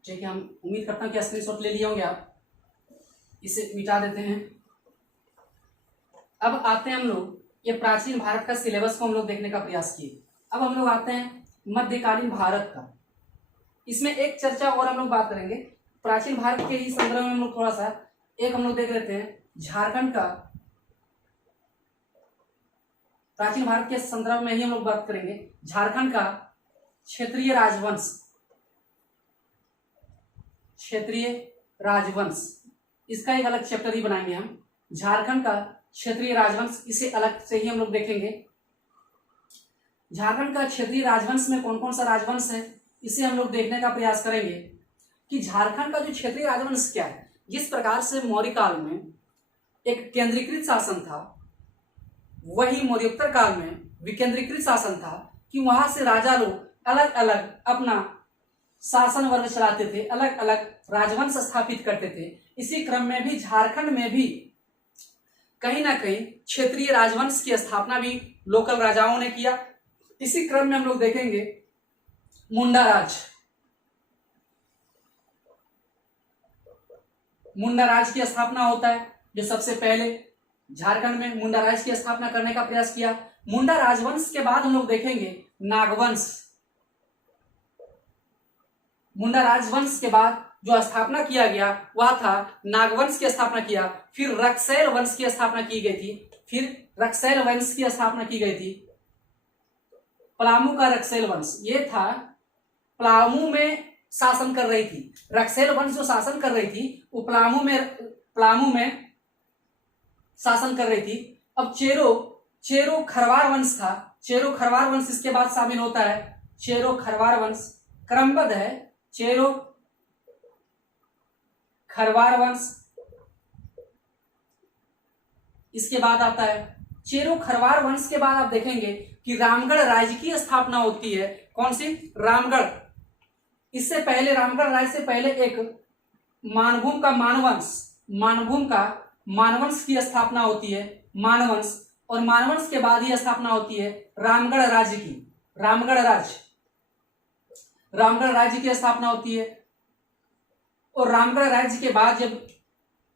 ठीक है, हम उम्मीद करता हूं कि स्क्रीनशॉट ले लिए होंगे आप। इसे मिटा देते हैं। अब आते हैं हम लोग, ये प्राचीन भारत का सिलेबस को हम लोग देखने का प्रयास किए। अब हम लोग आते हैं मध्यकालीन भारत का। इसमें एक चर्चा और हम लोग बात करेंगे प्राचीन भारत के ही संदर्भ में। हम लोग थोड़ा सा एक हम लोग देख लेते हैं झारखंड का, प्राचीन भारत के संदर्भ में ही हम लोग बात करेंगे झारखंड का क्षेत्रीय राजवंश। क्षेत्रीय राजवंश, इसका एक अलग चैप्टर ही बनाएंगे हम। झारखंड का क्षेत्रीय राजवंश, इसे अलग से ही हम लोग देखेंगे। झारखंड का क्षेत्रीय राजवंश में कौन कौन सा राजवंश है, इसे हम लोग देखने का प्रयास करेंगे कि झारखंड का जो क्षेत्रीय राजवंश क्या है। जिस प्रकार से मौर्य काल में एक केंद्रीकृत शासन था, वही मौर्योत्तर काल में विकेंद्रीकृत शासन था, कि वहां से राजा लोग अलग अलग अपना शासन वर्ग चलाते थे, अलग अलग राजवंश स्थापित करते थे। इसी क्रम में भी झारखंड में भी कहीं ना कहीं क्षेत्रीय राजवंश की स्थापना भी लोकल राजाओं ने किया। इसी क्रम में हम लोग देखेंगे मुंडा राज। मुंडा राज की स्थापना होता है, जो सबसे पहले झारखंड में मुंडा राज की स्थापना करने का प्रयास किया। मुंडा राजवंश के बाद हम लोग देखेंगे नागवंश। मुंडा राजवंश के बाद जो स्थापना किया गया वह था नागवंश की स्थापना किया। फिर रक्सैल वंश की स्थापना की गई थी। फिर रक्सैल वंश की स्थापना की गई थी। पलामू का रक्सैल वंश ये था, पलामू में शासन कर रही थी। रक्सैल वंश जो शासन कर रही थी वो पलामू में शासन कर रही थी। अब चेरो खरवार वंश था। चेरो खरवार वंश इसके बाद शामिल होता है। चेरो खरवार वंश क्रमबद्ध है। चेरो खरवार वंश इसके बाद आता है। चेरो खरवार वंश के बाद आप देखेंगे कि रामगढ़ राज्य की स्थापना होती है। कौन सी? रामगढ़। इससे पहले, रामगढ़ राज्य से पहले एक मानभूम का मानवंश की स्थापना होती है। मानवंश। और मानवंश के बाद ही स्थापना होती है रामगढ़ राज्य की। रामगढ़ राज्य की स्थापना होती है। और रामगढ़ राज्य के बाद जब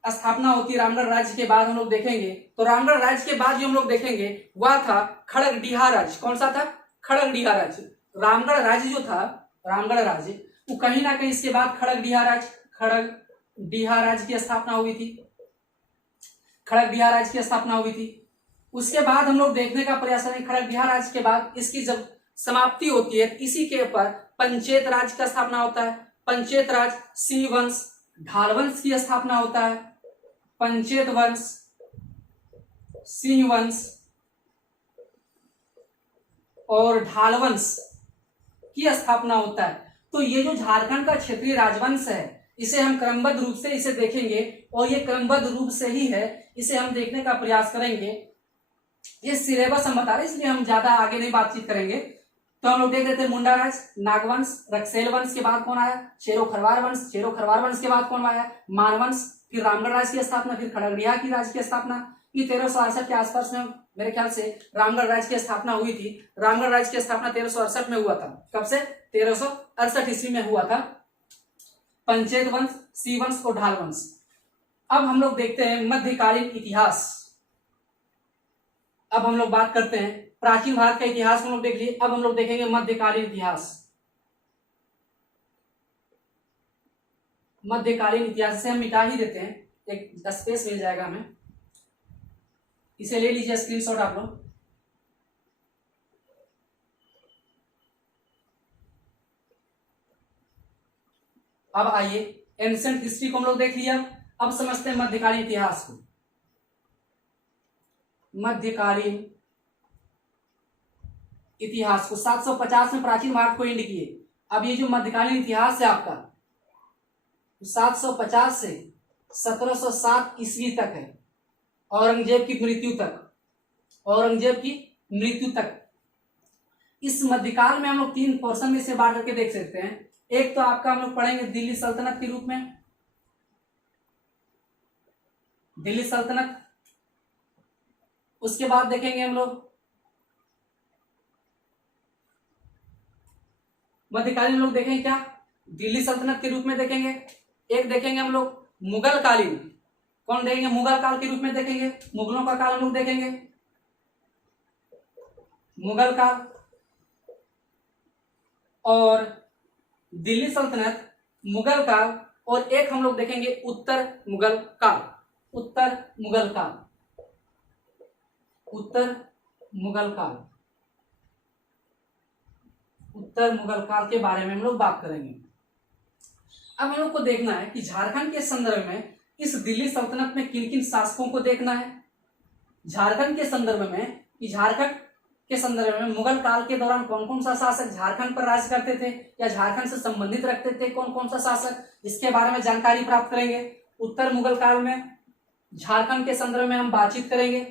स्थापना होती है, रामगढ़ राज्य के बाद हम लोग देखेंगे तो रामगढ़ राज्य के बाद जो हम लोग देखेंगे वह था खड़गडिहा राज्य। कौन सा था? खड़गडिहा राज्य। रामगढ़ राज्य जो था, रामगढ़ राज्य, वो कहीं ना कहीं इसके बाद खड़गडिहा राज्य की स्थापना हुई थी। खड़गडिहा राज्य की स्थापना हुई थी। उसके बाद हम लोग देखने का प्रयास करेंगे खड़गडिहा राज्य के बाद इसकी जब समाप्ति होती है, इसी के ऊपर पंचेत राज्य का स्थापना होता है। पंचेत राज, सिंह वंश, ढाल वंश की स्थापना होता है। पंचेत वंश, सिंह वंश और ढाल वंश की स्थापना होता है। तो ये जो झारखंड का क्षेत्रीय राजवंश है, इसे हम क्रमबद्ध रूप से इसे देखेंगे और ये क्रमबद्ध रूप से ही है, इसे हम देखने का प्रयास करेंगे। ये सिलेबस हम बता रहे हैं, इसलिए हम ज्यादा आगे नहीं बातचीत करेंगे। तो हम लोग देख रहे थे मुंडा राज, नागवंश, रक्सैल वंश के बाद कौन आया? चेरो खरवार वंश। चेरो खरवार वंश के बाद कौन आया? मानवंश। फिर रामगढ़ राज्य की स्थापना, फिर खड़गडिहा की राज्य की स्थापना। ये 1368 के आसपास में मेरे ख्याल से रामगढ़ राज्य की स्थापना हुई थी। रामगढ़ राज्य की स्थापना 1368 में हुआ था। कब से? 1368 ईस्वी में हुआ था। पंचेत वंश, सिंह वंश और ढाल वंश। अब हम लोग देखते हैं मध्यकालीन इतिहास। अब हम लोग बात करते हैं प्राचीन भारत का इतिहास हम लोग देख लिए। अब हम लोग देखेंगे मध्यकालीन इतिहास। मध्यकालीन इतिहास से हम मिटा ही देते हैं, एक स्पेस मिल जाएगा हमें। इसे ले लीजिए स्क्रीनशॉट आप लोग। अब आइए, एंशिएंट हिस्ट्री को हम लोग देख लिया। अब समझते हैं मध्यकालीन इतिहास को। मध्यकालीन इतिहास को 750 में प्राचीन भारत को एंड किए। अब ये जो मध्यकालीन इतिहास है आपका 750 से 1707 ईस्वी तक है, औरंगजेब की मृत्यु तक। इस मध्यकाल में हम लोग 3 पोर्शन में से बांट करके देख सकते हैं। एक तो आपका हम लोग पढ़ेंगे दिल्ली सल्तनत के रूप में, दिल्ली सल्तनत। उसके बाद देखेंगे हम लोग मध्यकालीन, हम लोग देखेंगे क्या? दिल्ली सल्तनत के रूप में देखेंगे। एक देखेंगे हम लोग मुगल कालीन। कौन देखेंगे? मुगल काल के रूप में देखेंगे। मुगलों का काल हम लोग देखेंगे, मुगल काल। और दिल्ली सल्तनत, मुगल काल, और एक हम लोग देखेंगे उत्तर मुगल काल। उत्तर मुगल काल, उत्तर मुगल काल, उत्तर मुगल काल के बारे में हम लोग बात करेंगे। अब हम लोग को देखना है कि झारखंड के संदर्भ में इस दिल्ली सल्तनत में किन किन शासकों को देखना है। झारखंड के संदर्भ में कि झारखंड के संदर्भ में मुगल काल के दौरान कौन कौन सा शासक झारखंड पर राज करते थे या झारखंड से संबंधित रखते थे, कौन कौन सा शासक, इसके बारे में जानकारी प्राप्त करेंगे। उत्तर मुगल काल में झारखंड के संदर्भ में हम बातचीत करेंगे।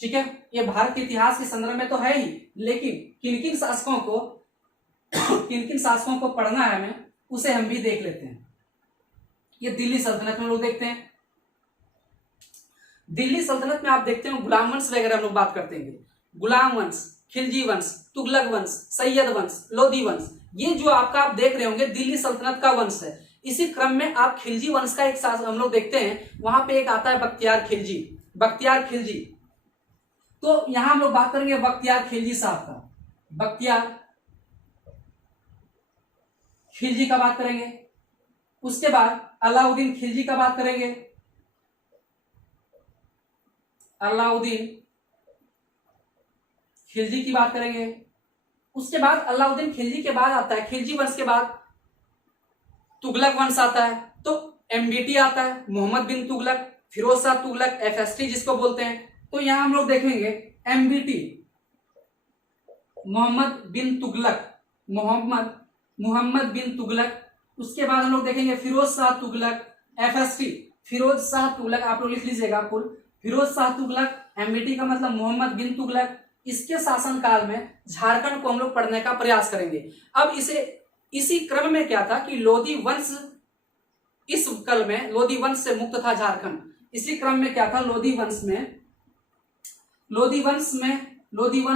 ठीक है, ये भारत के इतिहास के संदर्भ में तो है ही, लेकिन किन किन शासकों को पढ़ना है हमें, उसे हम भी देख लेते हैं। ये दिल्ली सल्तनत में लोग देखते हैं। दिल्ली सल्तनत में आप देखते हैं गुलाम वंश वगैरह हम लोग बात करते हैं, गुलाम वंश, खिलजी वंश, तुगलक वंश, सैयद वंश, लोधी वंश, ये जो आपका आप देख रहे होंगे दिल्ली सल्तनत का वंश है। इसी क्रम में आप खिलजी वंश का एक शासक हम लोग देखते हैं, वहां पे एक आता है बख्तियार खिलजी, बख्तियार खिलजी। तो यहां हम लोग बात करेंगे बख्तियार खिलजी साहब का, बख्तियार खिलजी का बात करेंगे। उसके बाद अलाउद्दीन खिलजी का बात करेंगे, अलाउद्दीन खिलजी की बात करेंगे। उसके बाद अलाउद्दीन खिलजी के बाद आता है, खिलजी वंश के बाद तुगलक वंश आता है। तो एमबीटी आता है, मोहम्मद बिन तुगलक, फिरोज शाह तुगलक, एफएसटी जिसको बोलते हैं। तो यहां हम लोग देखेंगे एमबीटी, मोहम्मद बिन तुगलक, मोहम्मद बिन तुगलक। उसके बाद हम लोग देखेंगे फिरोज शाह तुगलक, एफएसटी, फिरोज शाह तुगलक, आप लोग लिख लीजिएगा फुल, फिरोज शाह तुगलक, एमबीटी का मतलब मोहम्मद बिन तुगलक। इसके शासनकाल में झारखंड को हम लोग पढ़ने का प्रयास करेंगे। अब इसी क्रम में क्या था कि लोधी वंश, इस कल में लोधी वंश से मुक्त था झारखंड। इसी क्रम में क्या था, लोधी वंश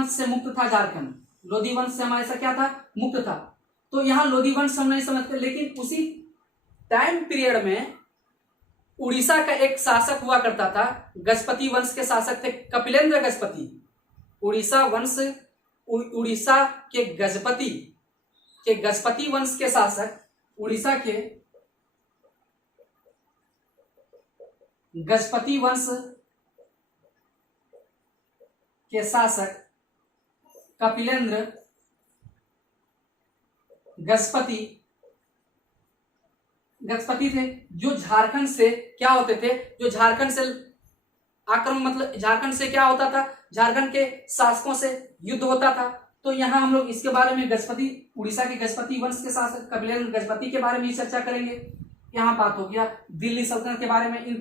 से मुक्त था झारखंड, लोधी वंश से हमारे साथ क्या था, मुक्त था। तो यहां लोधी वंश हम नहीं समझते, लेकिन उसी टाइम पीरियड में उड़ीसा का एक शासक हुआ करता था, गजपति वंश के शासक थे कपिलेंद्र गजपति। उड़ीसा के गजपति वंश के शासक, उड़ीसा के गजपति वंश के शासक कपिलेंद्र गजपति थे, जो झारखंड से क्या होते थे, जो झारखंड से आक्रमण, मतलब झारखंड से क्या होता था, झारखंड के शासकों से युद्ध होता था। तो यहाँ हम लोग इसके बारे में गजपति, उड़ीसा के गजपति वंश के शासक कपिलेंद्र गजपति के बारे में ही चर्चा करेंगे। यहाँ बात हो गया दिल्ली सल्तनत के बारे में, इन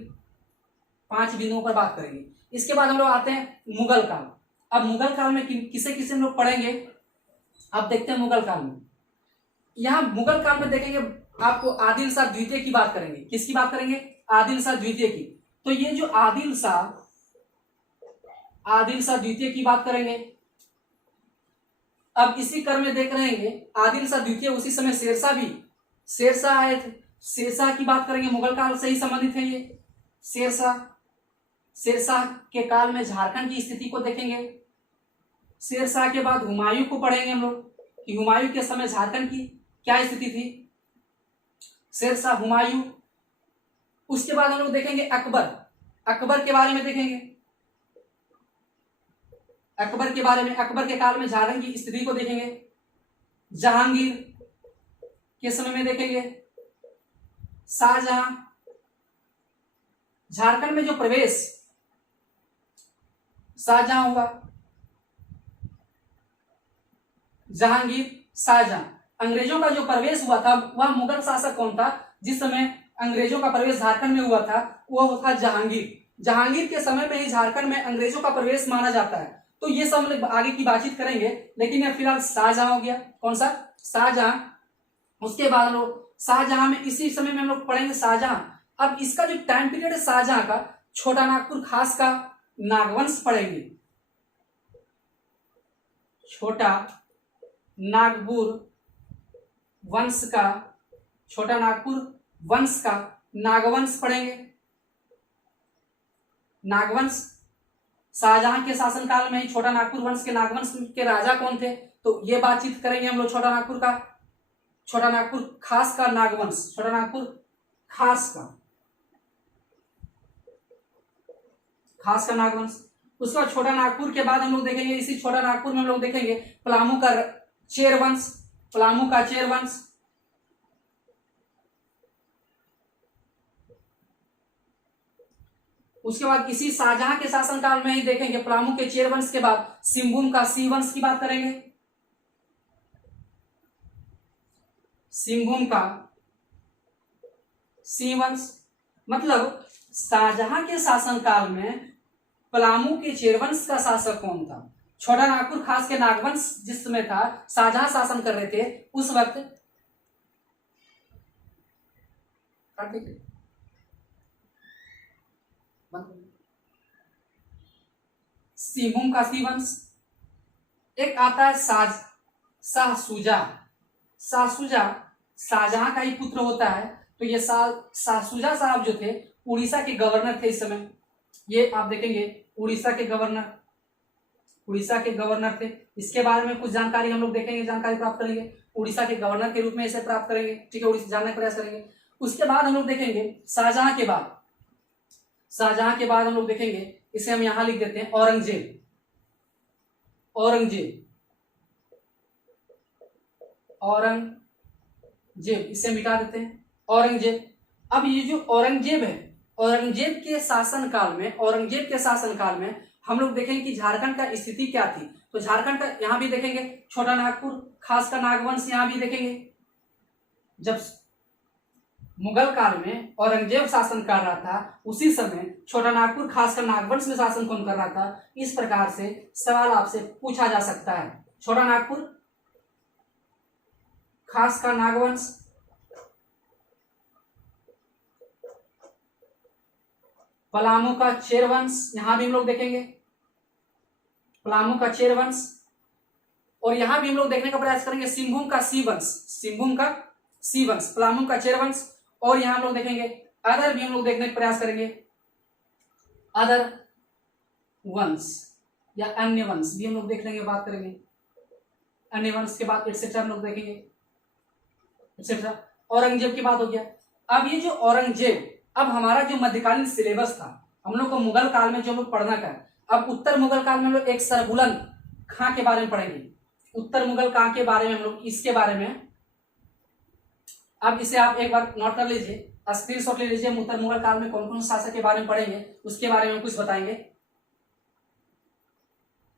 5 बिंदुओं पर बात करेंगे। इसके बाद हम लोग आते हैं मुगल काल। अब मुगल काल में किसे किसे हम लोग पढ़ेंगे, अब देखते हैं मुगल काल में। यहाँ मुगल काल में देखेंगे आपको आदिल शाह द्वितीय की बात करेंगे। किसकी बात करेंगे, आदिल शाह द्वितीय की। तो ये जो आदिल शाह द्वितीय की बात करेंगे। अब इसी क्रम में देख रहे हैं आदिल शाह द्वितीय, उसी समय शेरशाह आए थे, शेरशाह की बात करेंगे, मुगल काल से ही संबंधित है ये। शेरशाह के काल में झारखंड की स्थिति को देखेंगे। शेरशाह के बाद हुमायूं को पढ़ेंगे हम लोग कि हुमायूं के समय झारखंड की क्या स्थिति थी, शेरशाह, हुमायूं। उसके बाद हम लोग देखेंगे अकबर के बारे में देखेंगे, अकबर के काल में झारखंड की स्थिति को देखेंगे। जहांगीर के समय में देखेंगे शाहजहां। झारखंड में जो प्रवेश शाहजहां हुआ, जहांगीर, शाहजहां। अंग्रेजों का जो प्रवेश हुआ था, वह मुगल शासक कौन था जिस समय अंग्रेजों का प्रवेश झारखंड में हुआ था, वह था जहांगीर के समय में ही झारखंड में अंग्रेजों का प्रवेश माना जाता है। तो ये सब हम लोग आगे की बातचीत करेंगे, लेकिन यह फिलहाल शाहजहां हो गया। कौन सा, शाहजहां। उसके बाद हम लोग शाहजहां में इसी समय में हम लोग पढ़ेंगे शाहजहां। अब इसका जो टाइम पीरियड है शाहजहां का, छोटा नागपुर खास का नागवंश पढ़ेंगे, छोटा नागपुर वंश का, छोटा नागपुर वंश का नागवंश पढ़ेंगे। नागवंश शाहजहां के शासनकाल में ही छोटा नागपुर वंश के नागवंश के राजा कौन थे, तो ये बातचीत करेंगे हम लोग। छोटा नागपुर खास का नागवंश, छोटा नागपुर खास का नागवंश। उसके बाद छोटा नागपुर के बाद हम लोग देखेंगे, इसी छोटा नागपुर में हम लोग देखेंगे पलामू का चेर वंश। उसके बाद इसी शाहजहां के शासनकाल में ही देखेंगे पलामू के चेर वंश के बाद सिंहभूम का सी वंश की बात करेंगे। सिंहभूम का सी वंश, मतलब शाहजहां के शासनकाल में पलामू के चेरवंश का शासक कौन था, छोटा नागपुर खास के नागवंश जिस समय था, शाहजहां शासन कर रहे थे उस वक्त। सिंहभूम का सी वंश। एक आता है शाहशुजा। शाहशुजा शाहजहां का ही पुत्र होता है। तो ये शाहशुजा साहब जो थे उड़ीसा के गवर्नर थे इस समय। ये आप देखेंगे उड़ीसा के गवर्नर थे। इसके बारे में कुछ जानकारी हम लोग देखेंगे, जानकारी प्राप्त करेंगे। उड़ीसा के गवर्नर के रूप में इसे प्राप्त करेंगे, ठीक है, उड़ीसा जानने का प्रयास करेंगे। उसके बाद हम लोग देखेंगे शाहजहां के बाद हम लोग देखेंगे, इसे हम यहां लिख देते हैं औरंगजेब। इसे मिटा देते हैं औरंगजेब। अब ये जो औरंगजेब है, औरंगजेब के शासनकाल में हम लोग देखेंगे कि झारखंड का स्थिति क्या थी। तो झारखंड का यहां भी देखेंगे छोटा नागपुर, खासकर नागवंश यहां भी देखेंगे। जब मुगल काल में औरंगजेब शासन कर रहा था, उसी समय छोटा नागपुर खासकर नागवंश में शासन कौन कर रहा था। इस प्रकार से सवाल आपसे पूछा जा सकता है। छोटा नागपुर खासकर नागवंश, पलामू का चेर वंश, यहां भी हम लोग देखेंगे पलामू का चेर वंश। और यहां भी हम लोग देखने का प्रयास करेंगे सिंहभूम का सी वंश, पलामू का चेर वंश। और यहां हम लोग देखेंगे अदर भी हम लोग देखने का प्रयास करेंगे, अदर वंश या अन्य वंश भी हम लोग देख लेंगे, बात करेंगे अन्य वंश के बाद एटसेट्रा हम लोग देखेंगे एटसेट्रा। औरंगजेब की बात हो गया। अब ये जो औरंगजेब, अब हमारा जो मध्यकालीन सिलेबस था हम लोग को मुगल काल में जो हम लोग पढ़ना का, अब उत्तर मुगल काल में हम लोग एक सरबुलंद खां के बारे में पढ़ेंगे। उत्तर मुगल खां के बारे में हम लोग इसके बारे में, अब इसे आप एक बार नोट कर लीजिए, स्क्रीनशॉट ले लीजिए। उत्तर मुगल काल में कौन कौन शासक के बारे में पढ़ेंगे उसके बारे में कुछ बताएंगे।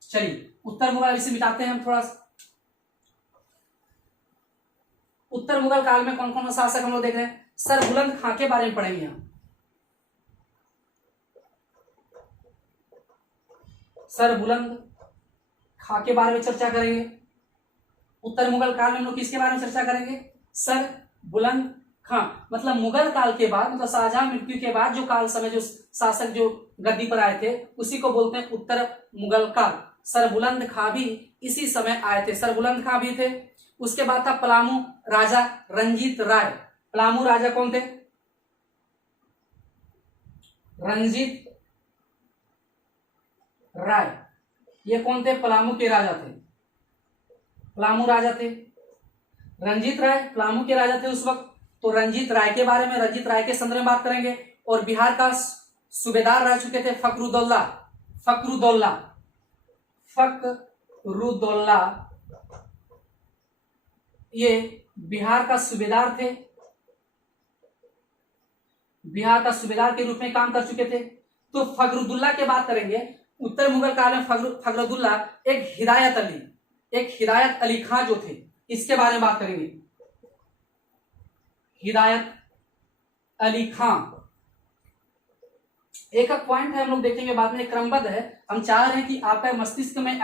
चलिए उत्तर मुगल इसे मिटाते हैं हम थोड़ा सा। उत्तर मुगल काल में कौन कौन शासक हम लोग देख रहे हैं, सरबुलंद खां के बारे में पढ़ेंगे हम। सरबुलंद खां के बारे में चर्चा करेंगे। उत्तर मुगल काल में हम लोग किसके बारे में चर्चा करेंगे, सरबुलंद खां। मतलब मुगल काल के बाद, मतलब शाहजहां मृत्यु के बाद जो काल समय जो शासक जो गद्दी पर आए थे उसी को बोलते हैं उत्तर मुगल काल। सरबुलंद खां भी इसी समय आए थे, सरबुलंद खां भी थे। उसके बाद था पलामू राजा रंजीत राय। पलामू राजा कौन थे, रंजीत राय। ये कौन थे, पलामू के राजा थे, पलामू राजा थे। रंजीत राय पलामू के राजा थे उस वक्त। तो रंजीत राय के बारे में, रंजीत राय के संदर्भ में बात करेंगे। और बिहार का सूबेदार रह चुके थे फकरुद्दौला, ये बिहार का सूबेदार थे, बिहार का सूबेदार के रूप में काम कर चुके थे। तो फकरुद्दौला की बात करेंगे। उत्तर मुगल काल में फकरुद्दौला एक हिदायत अली खां जो थे, इसके बारे में बात करेंगे। हिदायत अली खां एक पॉइंट है, हम लोग देखेंगे बाद में, क्रमबद्ध है। हम चाह रहे हैं कि आपका मस्तिष्क में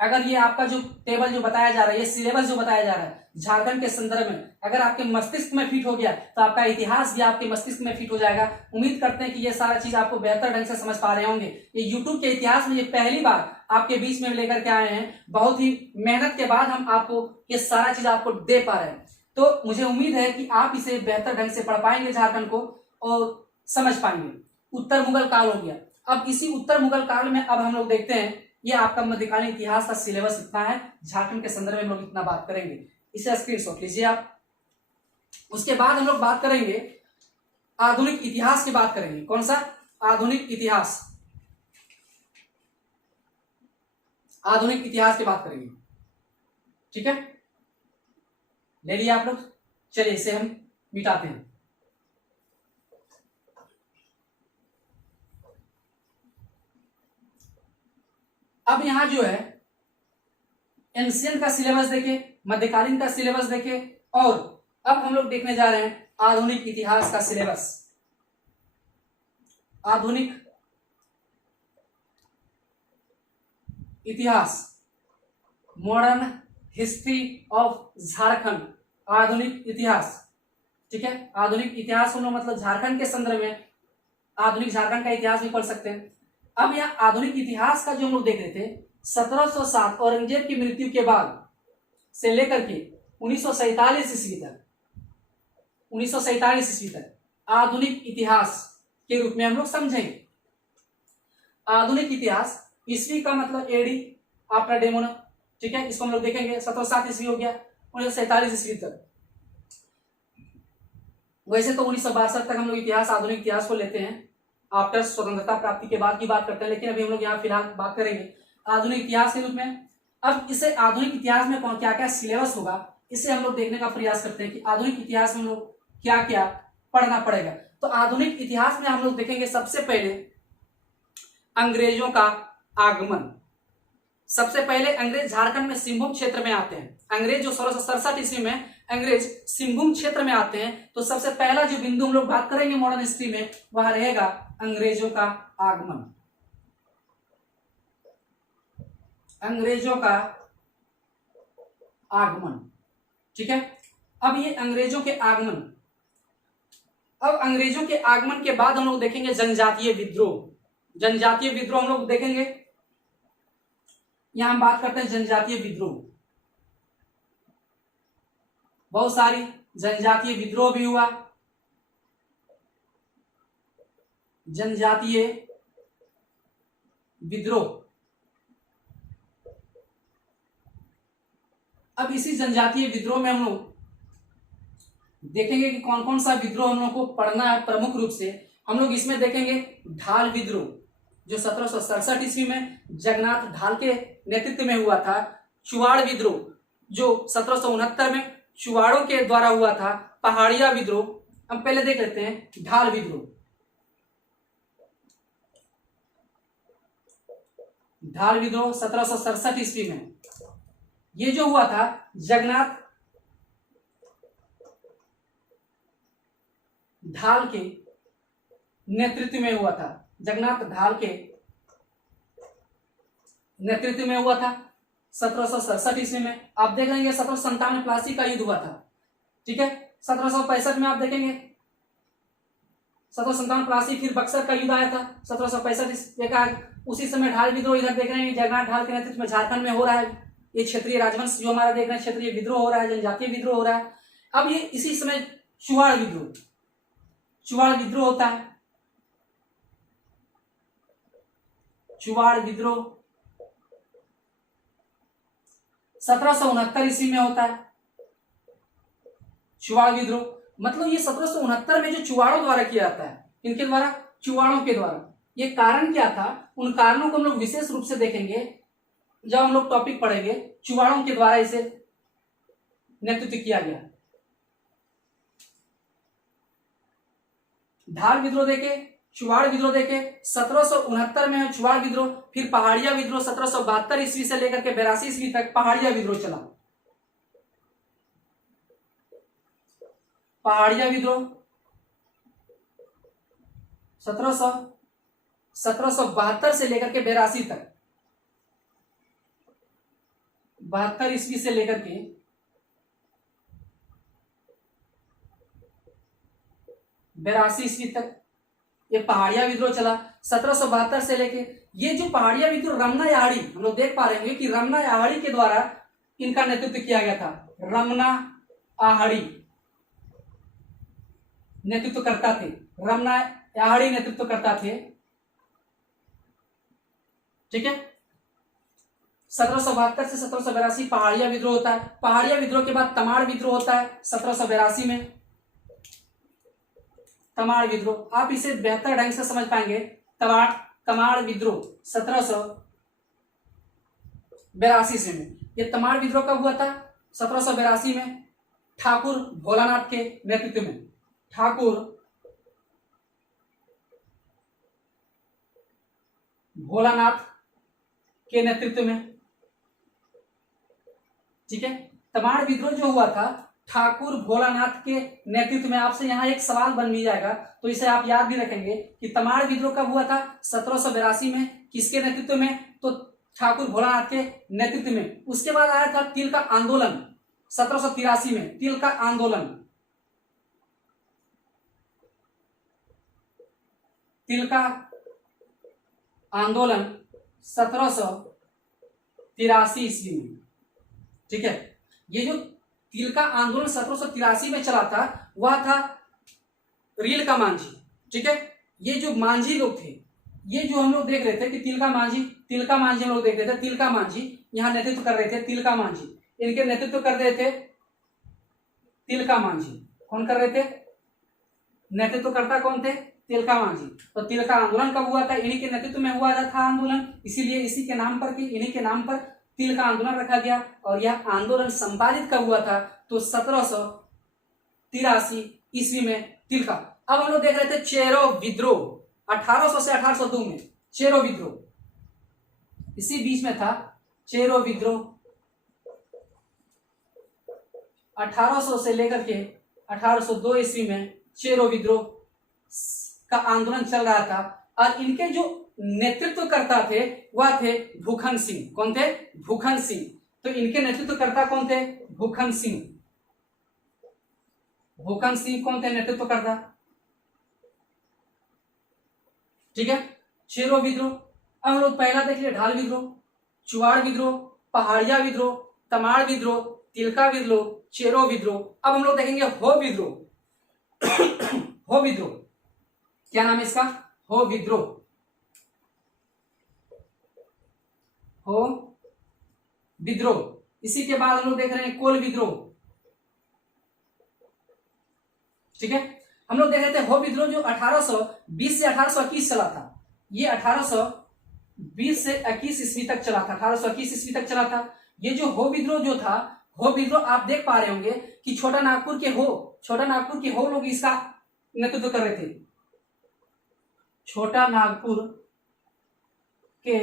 अगर ये आपका जो टेबल जो बताया जा रहा है, ये सिलेबस जो बताया जा रहा है झारखंड के संदर्भ में, अगर आपके मस्तिष्क में फिट हो गया तो आपका इतिहास भी आपके मस्तिष्क में फिट हो जाएगा। उम्मीद करते हैं कि ये सारा चीज आपको बेहतर ढंग से समझ पा रहे होंगे। ये यूट्यूब के इतिहास में ये पहली बार आपके बीच में लेकर के आए हैं। बहुत ही मेहनत के बाद हम आपको ये सारा चीज आपको दे पा रहे हैं। तो मुझे उम्मीद है कि आप इसे बेहतर ढंग से पढ़ पाएंगे झारखंड को और समझ पाएंगे। उत्तर मुगल काल हो गया। अब इसी उत्तर मुगल काल में अब हम लोग देखते हैं, ये आपका मध्यकालीन इतिहास का सिलेबस इतना है, झारखंड के संदर्भ में हम लोग इतना बात करेंगे। इसे स्क्रीनशॉट लीजिए आप। उसके बाद हम लोग बात करेंगे आधुनिक इतिहास की बात करेंगे। कौन सा, आधुनिक इतिहास, आधुनिक इतिहास की बात करेंगे। ठीक है, ले लिया आप लोग। चलिए इसे हम मिटाते हैं। अब यहां जो है एंशियंट का सिलेबस देखे, मध्यकालीन का सिलेबस देखे, और अब हम लोग देखने जा रहे हैं आधुनिक इतिहास का सिलेबस। आधुनिक इतिहास, मॉडर्न हिस्ट्री ऑफ झारखंड, आधुनिक इतिहास। ठीक है, आधुनिक इतिहास हम लोग मतलब झारखंड के संदर्भ में आधुनिक झारखंड का इतिहास भी पढ़ सकते हैं। अब यहाँ आधुनिक इतिहास का जो हम लोग देख रहे थे 1707 औरंगजेब की मृत्यु के बाद से लेकर के 1947 ईस्वी तक 1947 ईस्वी तक आधुनिक इतिहास के रूप में हम लोग समझेंगे। आधुनिक इतिहास, ईस्वी का मतलब एडी आफ्टर डेमोना, ठीक है, इसको हम लोग देखेंगे। 1707 ईस्वी हो गया 1947 ईस्वी तक। वैसे तो 1962 तक हम लोग इतिहास, आधुनिक इतिहास को लेते हैं, आफ्टर स्वतंत्रता प्राप्ति के बाद की बात करते हैं, लेकिन अभी हम लोग यहाँ फिलहाल बात करेंगे आधुनिक इतिहास के रूप में। अब इसे आधुनिक इतिहास में क्या क्या सिलेबस होगा, इसे हम लोग देखने का प्रयास करते हैं कि आधुनिक इतिहास में हम लोग क्या क्या पढ़ना पड़ेगा। तो आधुनिक इतिहास में हम लोग देखेंगे सबसे पहले अंग्रेजों का आगमन। सबसे पहले अंग्रेज झारखंड में सिंहभूम क्षेत्र में आते हैं। अंग्रेज जो 1667 ईस्वी में अंग्रेज सिंहभूम क्षेत्र में आते हैं, तो सबसे पहला जो बिंदु हम लोग बात करेंगे मॉडर्न हिस्ट्री में, वह रहेगा अंग्रेजों का आगमन। अंग्रेजों का आगमन, ठीक है। अब ये अंग्रेजों के आगमन, अब अंग्रेजों के आगमन के बाद हम लोग देखेंगे जनजातीय विद्रोह। जनजातीय विद्रोह हम लोग देखेंगे, यहां हम बात करते हैं जनजातीय विद्रोह। बहुत सारी जनजातीय विद्रोह भी हुआ। जनजातीय विद्रोह, अब इसी जनजातीय विद्रोह में हम लोग देखेंगे कि कौन कौन सा विद्रोह हम लोग को पढ़ना है। प्रमुख रूप से हम लोग इसमें देखेंगे ढाल विद्रोह, जो 1767 ईस्वी में जगन्नाथ ढाल के नेतृत्व में हुआ था। चुवाड़ विद्रोह, जो 1769 में चुवाड़ों के द्वारा हुआ था। पहाड़िया विद्रोह, हम पहले देख लेते हैं ढाल विद्रोह। ढाल विद्रोह 1767 ईस्वी में ये जो हुआ था जगन्नाथ ढाल के नेतृत्व में हुआ था। जगन्नाथ ढाल के नेतृत्व में हुआ था 1767 ईस्वी में। आप देख लेंगे 1757 प्लासी का युद्ध हुआ था, ठीक है। 1765 में आप देखेंगे 1757 प्लासी, फिर बक्सर का युद्ध आया था 1765। उसी समय ढाल विद्रोह इधर देख रहे हैं जगन्नाथ ढाल के नेतृत्व में झारखंड में हो रहा है। ये क्षेत्रीय राजवंश जो हमारा देख रहे हैं, क्षेत्रीय विद्रोह हो रहा है, जनजातीय विद्रोह हो रहा है। अब ये इसी समय चुवाड़ विद्रोह, चुवाड़ विद्रोह होता है। चुवाड़ विद्रोह 1769 ईस्वी में होता है। चुवाड़ विद्रोह मतलब ये 1769 में जो चुवाड़ों द्वारा किया जाता है, इनके द्वारा, चुवाड़ों के द्वारा। ये कारण क्या था, उन कारणों को हम लोग विशेष रूप से देखेंगे जब हम लोग टॉपिक पढ़ेंगे। चुवाड़ों के द्वारा इसे नेतृत्व किया गया। ढाल विद्रोह देखे, चुवाड़ विद्रोह देखे। 1769 में है चुवाड़ विद्रोह, फिर पहाड़िया विद्रोह 1772 ईस्वी से लेकर के 82 ईस्वी तक पहाड़िया विद्रोह चला। पहाड़िया विद्रोह 1772 से लेकर के 82 तक, 72 ईस्वी से लेकर के 82 ईस्वी तक ये पहाड़िया विद्रोह चला। 1772 से लेके ये जो पहाड़िया विद्रोह रमना याहड़ी, हम लोग देख पा रहे होंगे कि रमना याहड़ी के द्वारा इनका नेतृत्व किया गया था। रमना याहड़ी नेतृत्व करता थे, रमना याहड़ी नेतृत्व करता थे, ठीक है। 1772 से 1782 पहाड़िया विद्रोह होता है। पहाड़िया विद्रोह के बाद तमाड़ विद्रोह होता है 1782 में। तमाड़ विद्रोह आप इसे बेहतर ढंग से समझ पाएंगे। तमाड़ विद्रोह 1782 में। ये तमाड़ विद्रोह कब हुआ था, 1782 में, ठाकुर भोलानाथ के नेतृत्व में। ठाकुर भोलानाथ के नेतृत्व में, ठीक है। तमाड़ विद्रोह जो हुआ था ठाकुर भोलानाथ के नेतृत्व में। आपसे यहाँ एक सवाल बन भी जाएगा, तो इसे आप याद भी रखेंगे कि तमाड़ विद्रोह कब हुआ था, 1782 में। किसके नेतृत्व में, तो ठाकुर भोलानाथ के नेतृत्व में। उसके बाद आया था तिल का आंदोलन 1783 में। तिल का आंदोलन, तिल का आंदोलन 1783 ईस्वी में। ठीक है, ये जो तिल का आंदोलन 1783 में चला था वह था रील का मांझी। ठीक है, ये जो मांझी लोग थे, ये जो हम लोग देख रहे थे कि तिल का मांझी हम लोग देख रहे थे, तिल का मांझी यहाँ नेतृत्व कर रहे थे, तिल का मांझी, इनके नेतृत्व कर रहे थे तिल का मांझी। कौन कर रहे थे? नेतृत्व करता कौन थे? तिल का मांझी। तो तिल का आंदोलन कब हुआ था? इन्हीं के नेतृत्व में हुआ था आंदोलन, इसीलिए इसी के नाम पर, इन्हीं के नाम पर तिल का आंदोलन रखा गया। और यह आंदोलन संपादित कब हुआ था? तो 1783 ईस्वी में तिल का। अब हम लोग देख रहे थे चेरो विद्रोह 1800 से 1802 में, चेरो विद्रोह, इसी बीच में था चेरो विद्रोह। 1800 से लेकर के 1802 ईस्वी में चेरो विद्रोह का आंदोलन चल रहा था। और इनके जो नेतृत्वकर्ता थे वह थे भूखन सिंह। कौन थे? भूखन सिंह। तो इनके नेतृत्वकर्ता कौन थे? भूखन सिंह। भूखन सिंह कौन थे नेतृत्वकर्ता? ठीक है, चेरो विद्रोह। अब हम लोग पहला देख लिया ढाल विद्रोह, चुआड़ विद्रोह, पहाड़िया विद्रोह, तमाड़ विद्रोह, तिलका विद्रोह, चेरो विद्रोह। अब हम लोग देखेंगे हो विद्रोह। हो विद्रोह, क्या नाम है इसका? हो विद्रोह। हो विद्रोह। इसी के बाद हम लोग देख रहे हैं कोल विद्रोह। ठीक है, हम लोग देख रहे थे हो विद्रोह जो 1820 से 1821 चला था। ये 1820 से 21 ईस्वी तक चला था, 1821 ईस्वी तक चला था। ये जो हो विद्रोह जो था, हो विद्रोह आप देख पा रहे होंगे कि छोटा नागपुर के हो लोग इसका नेतृत्व कर रहे थे। छोटा नागपुर के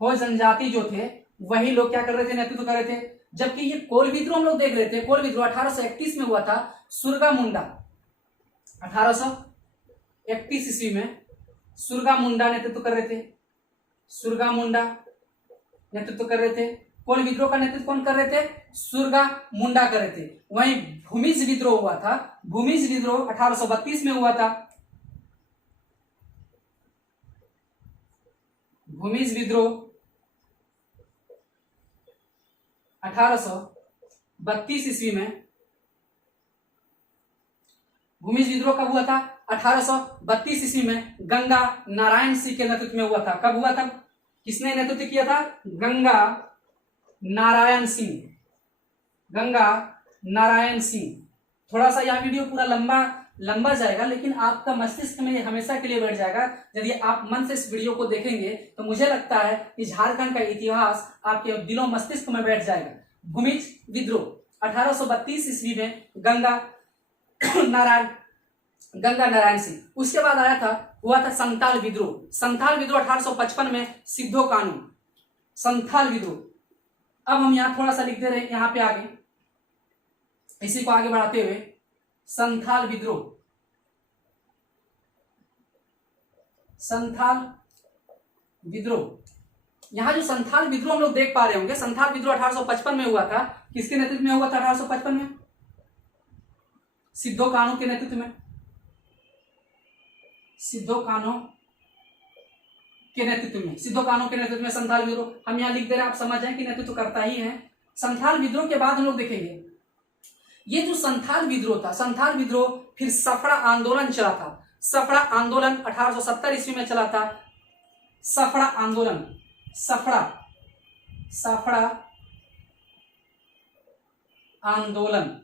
हो जनजाति जो थे वही लोग क्या कर रहे थे? नेतृत्व कर रहे थे। जबकि ये कोल विद्रोह हम लोग देख रहे थे, कोल विद्रोह 1831 में हुआ था। सुरगा मुंडा 1831 ईस्वी में सुरगा मुंडा नेतृत्व कर रहे थे। सुरगा मुंडा नेतृत्व कर रहे थे। कोल विद्रोह का नेतृत्व कौन कर रहे थे? सुरगा मुंडा कर रहे थे। वहीं भूमिज विद्रोह हुआ था। भूमिज विद्रोह 1832 में हुआ था। भूमिज विद्रोह 1832 ईस्वी में। भूमिज विद्रोह कब हुआ था? 1832 ईस्वी में गंगा नारायण सिंह के नेतृत्व में हुआ था। कब हुआ था? किसने नेतृत्व किया था? गंगा नारायण सिंह। गंगा नारायण सिंह। थोड़ा सा यह वीडियो पूरा लंबा जाएगा, लेकिन आपका मस्तिष्क में हमेशा के लिए बैठ जाएगा। यदि आप मन से इस वीडियो को देखेंगे तो मुझे लगता है कि झारखंड का इतिहास आपके दिलों मस्तिष्क में बैठ जाएगा। भूमिज विद्रोह 1832 ईस्वी में गंगा नारायण सिंह। उसके बाद हुआ था संथाल विद्रोह। संथाल विद्रोह 1855 में सिद्धो कानू। संथाल विद्रोह। अब हम यहां थोड़ा सा लिख दे रहे हैं, यहां पे आगे, इसी को आगे बढ़ाते हुए संथाल विद्रोह। संथाल विद्रोह, यहां जो संथाल विद्रोह हम लोग देख पा रहे होंगे, संथाल विद्रोह 1855 में हुआ था। किसके नेतृत्व में हुआ था? 1855 में सिद्धो कान्हू के नेतृत्व में। सिद्धो कान्हू के नेतृत्व में, सिद्धो कान्हू के नेतृत्व में संथाल विद्रोह। हम यहां लिख दे रहे हैं, आप समझ जाए कि नेतृत्व करता ही है। संथाल विद्रोह के बाद हम लोग देखेंगे ये जो संथाल विद्रोह था, संथाल विद्रोह फिर सफड़ा आंदोलन चला था। सफड़ा आंदोलन 1870 ईस्वी में चला था। सफड़ा आंदोलन, सफड़ा आंदोलन,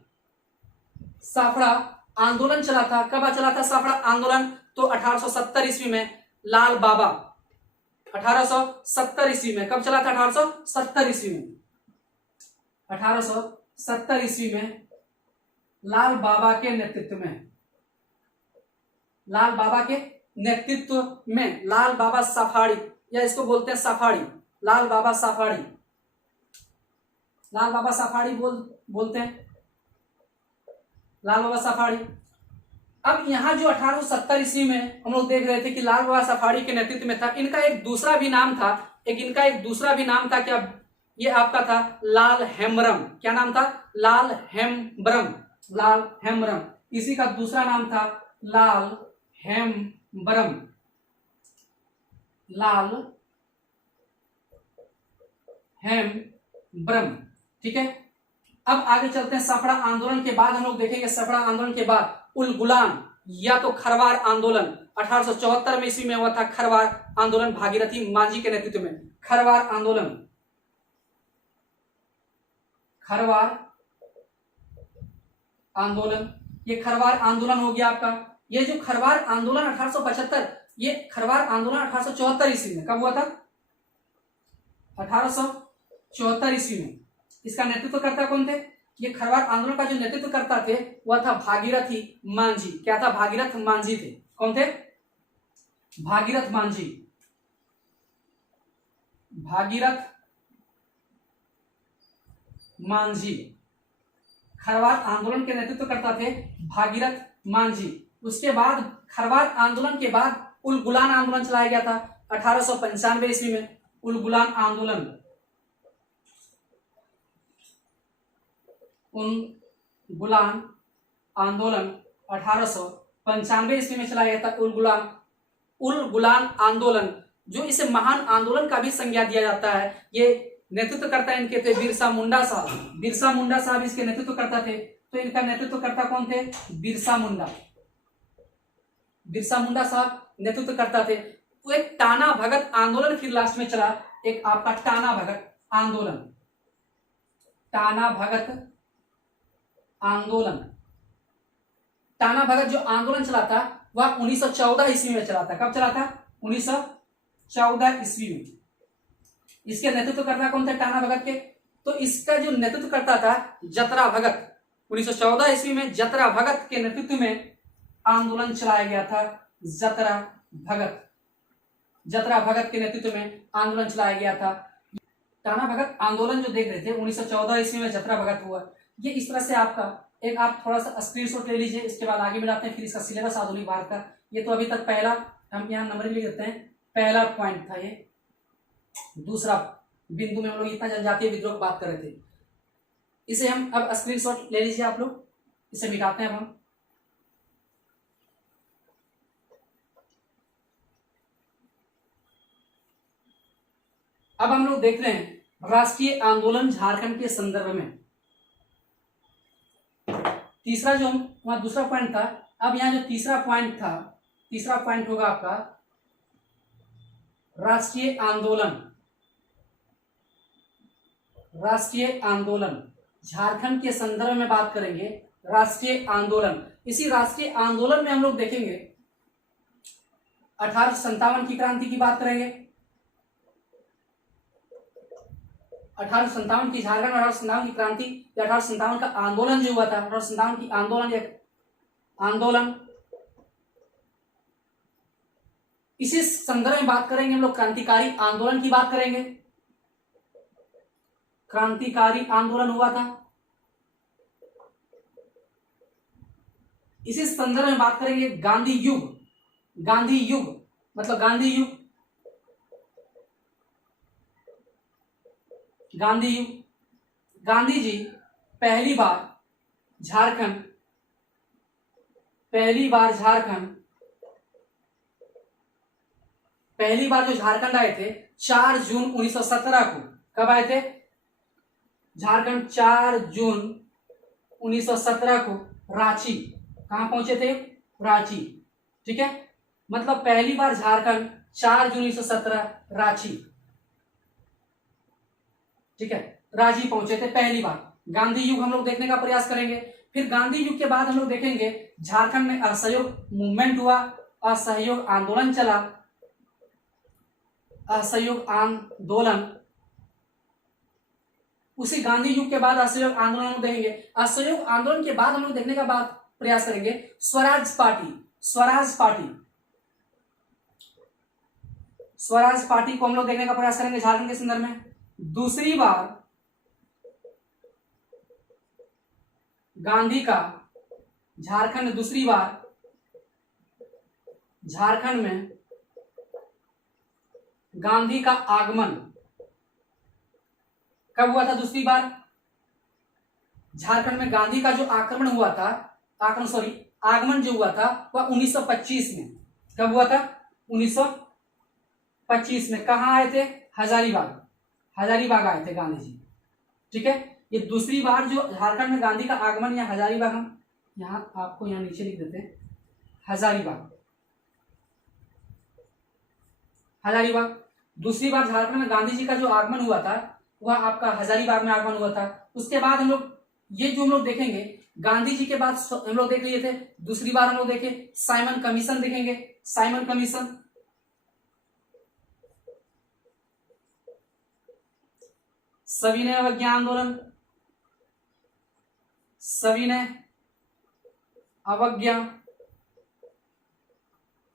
सफड़ा आंदोलन चला था। कब चला था सफड़ा आंदोलन? तो 1870 ईस्वी में लाल बाबा। 1870 ईस्वी में कब चला था? 1870 ईस्वी में। 1870 ईस्वी में लाल बाबा के नेतृत्व में, लाल बाबा के नेतृत्व में, लाल बाबा सफाड़ी, या इसको बोलते हैं सफाड़ी, लाल बाबा सफाड़ी, लाल बाबा सफाड़ी बोलते हैं, लाल बाबा सफाड़ी। अब यहां जो 1870 ईस्वी में हम लोग देख रहे थे कि लाल बाबा सफाड़ी के नेतृत्व में था। इनका एक दूसरा भी नाम था, क्या ये आपका था? लाल हेम्ब्रम। क्या नाम था? लाल हेम्ब्रम। लाल हेम्ब्रम, इसी का दूसरा नाम था लाल हेम्ब्रम। लाल हेम्ब्रम। ठीक है, अब आगे चलते हैं। सफड़ा आंदोलन के बाद हम लोग देखेंगे, सफड़ा आंदोलन के बाद उल गुलाम या तो खरवार आंदोलन 1874 में ईस्वी में हुआ था। खरवार आंदोलन भागीरथी मांझी के नेतृत्व में। खरवार आंदोलन, खरवार आंदोलन, ये खरवार आंदोलन हो गया आपका। ये जो खरवार आंदोलन 1875, ये खरवार आंदोलन 1874 ईस्वी में कब हुआ था? 1874 ईस्वी में। इसका नेतृत्व करता कौन थे? ये खरवार आंदोलन का जो नेतृत्व करता थे वह था भागीरथी मांझी। क्या था? भागीरथ मांझी थे। कौन थे? भागीरथ मांझी। भागीरथ मांझी खरवार आंदोलन के नेतृत्व करता थे भागीरथ मांझी। उसके बाद खरवार आंदोलन के बाद उल गुलान आंदोलन चलाया गया था 1895 ईस्वी में। उल गुलान आंदोलन, उल गुलान आंदोलन 1895 ईस्वी में चलाया गया था। उल गुलान आंदोलन, जो इसे महान आंदोलन का भी संज्ञा दिया जाता है। ये नेतृत्व करता इनके थे बिरसा मुंडा साहब। बिरसा मुंडा साहब इसके नेतृत्व करता थे। तो इनका नेतृत्व करता कौन थे? बिरसा मुंडा। बिरसा मुंडा साहब नेतृत्व करता थे। तो एक टाना भगत आंदोलन फिर लास्ट में चला, एक आपका टाना भगत आंदोलन। टाना भगत आंदोलन, टाना भगत जो आंदोलन चला था वह 1914 ईस्वी में चला था। कब चला था? 1914 ईस्वी में। इसके नेतृत्व करता कौन था टाना भगत के? तो इसका जो नेतृत्व करता था जतरा भगत। 1914 ईस्वी में जतरा भगत के नेतृत्व में आंदोलन चलाया गया था। जतरा भगत, जतरा भगत के नेतृत्व में आंदोलन चलाया गया था। टाना भगत आंदोलन जो देख रहे थे 1914 ईस्वी में जतरा भगत हुआ। ये इस तरह से आपका एक आप थोड़ा सा स्क्रीनशॉट ले लीजिए। इसके बाद आगे बढ़ाते हैं। फिर इसका सिलेबस आधुनिक भारत का, ये तो अभी तक पहला, हम यहाँ नंबर भी लिख देते हैं, पहला पॉइंट था ये। दूसरा बिंदु में हम लोग इतना जनजातीय विद्रोह की बात कर रहे थे। इसे हम अब स्क्रीनशॉट ले लीजिए आप लोग। इसे मिटाते हैं अब हम। अब हम लोग देख रहे हैं राष्ट्रीय आंदोलन झारखंड के संदर्भ में। तीसरा जो हम वहां दूसरा पॉइंट था, अब यहाँ जो तीसरा पॉइंट था, तीसरा पॉइंट होगा आपका राष्ट्रीय आंदोलन। राष्ट्रीय आंदोलन झारखंड के संदर्भ में बात करेंगे। राष्ट्रीय आंदोलन, इसी राष्ट्रीय आंदोलन में हम लोग देखेंगे 1857 की क्रांति की बात करेंगे। 1857 की झारखंड, 1857 की क्रांति या 1857 का आंदोलन जो हुआ था, 1857 की आंदोलन, एक आंदोलन, इसी संदर्भ में बात करेंगे हम लोग। क्रांतिकारी आंदोलन की बात करेंगे। क्रांतिकारी आंदोलन हुआ था, इसी संदर्भ में बात करेंगे। गांधी युग, गांधी युग मतलब गांधी युग, गांधी युग, गांधी जी पहली बार झारखंड, पहली बार जो झारखंड आए थे 4 जून 1917 को। कब आए थे झारखंड? 4 जून 1917 को रांची। कहां पहुंचे थे? रांची। ठीक है, मतलब पहली बार झारखंड 4 जून 1917 रांची। ठीक है, रांची पहुंचे थे पहली बार। गांधी युग हम लोग देखने का प्रयास करेंगे। फिर गांधी युग के बाद हम लोग देखेंगे झारखंड में असहयोग मूवमेंट हुआ, असहयोग आंदोलन चला। असहयोग आंदोलन, उसी गांधी युग के बाद असहयोग आंदोलन हम देखेंगे। असहयोग आंदोलन के बाद हम लोग देखने का बात प्रयास करेंगे Swaraj party. Swaraj party, Swaraj party को हम लोग देखने का प्रयास करेंगे झारखंड के संदर्भ में। दूसरी बार गांधी का झारखंड, दूसरी बार झारखंड में गांधी का आगमन कब हुआ था? दूसरी बार झारखंड में गांधी का जो आक्रमण हुआ था, आगमन जो हुआ था वह 1925 में। कब हुआ था? 25 में कहाँ आए थे? हजारीबाग। हजारीबाग आए थे गांधी जी। ठीक है, ये दूसरी बार जो झारखंड में गांधी का आगमन या हजारीबाग, हम यहाँ आपको यहाँ नीचे लिख देते हैं, हजारीबाग। हजारीबाग दूसरी बार झारखंड में गांधी जी का जो आगमन हुआ था वह आपका हजारीबाग में आगमन हुआ था। उसके बाद हम लोग ये जो हम लोग देखेंगे, गांधी जी के बाद हम लोग देख लिए थे, दूसरी बार हम लोग देखे साइमन कमीशन देखेंगे। साइमन कमीशन, सविनय अवज्ञा आंदोलन, सविनय अवज्ञा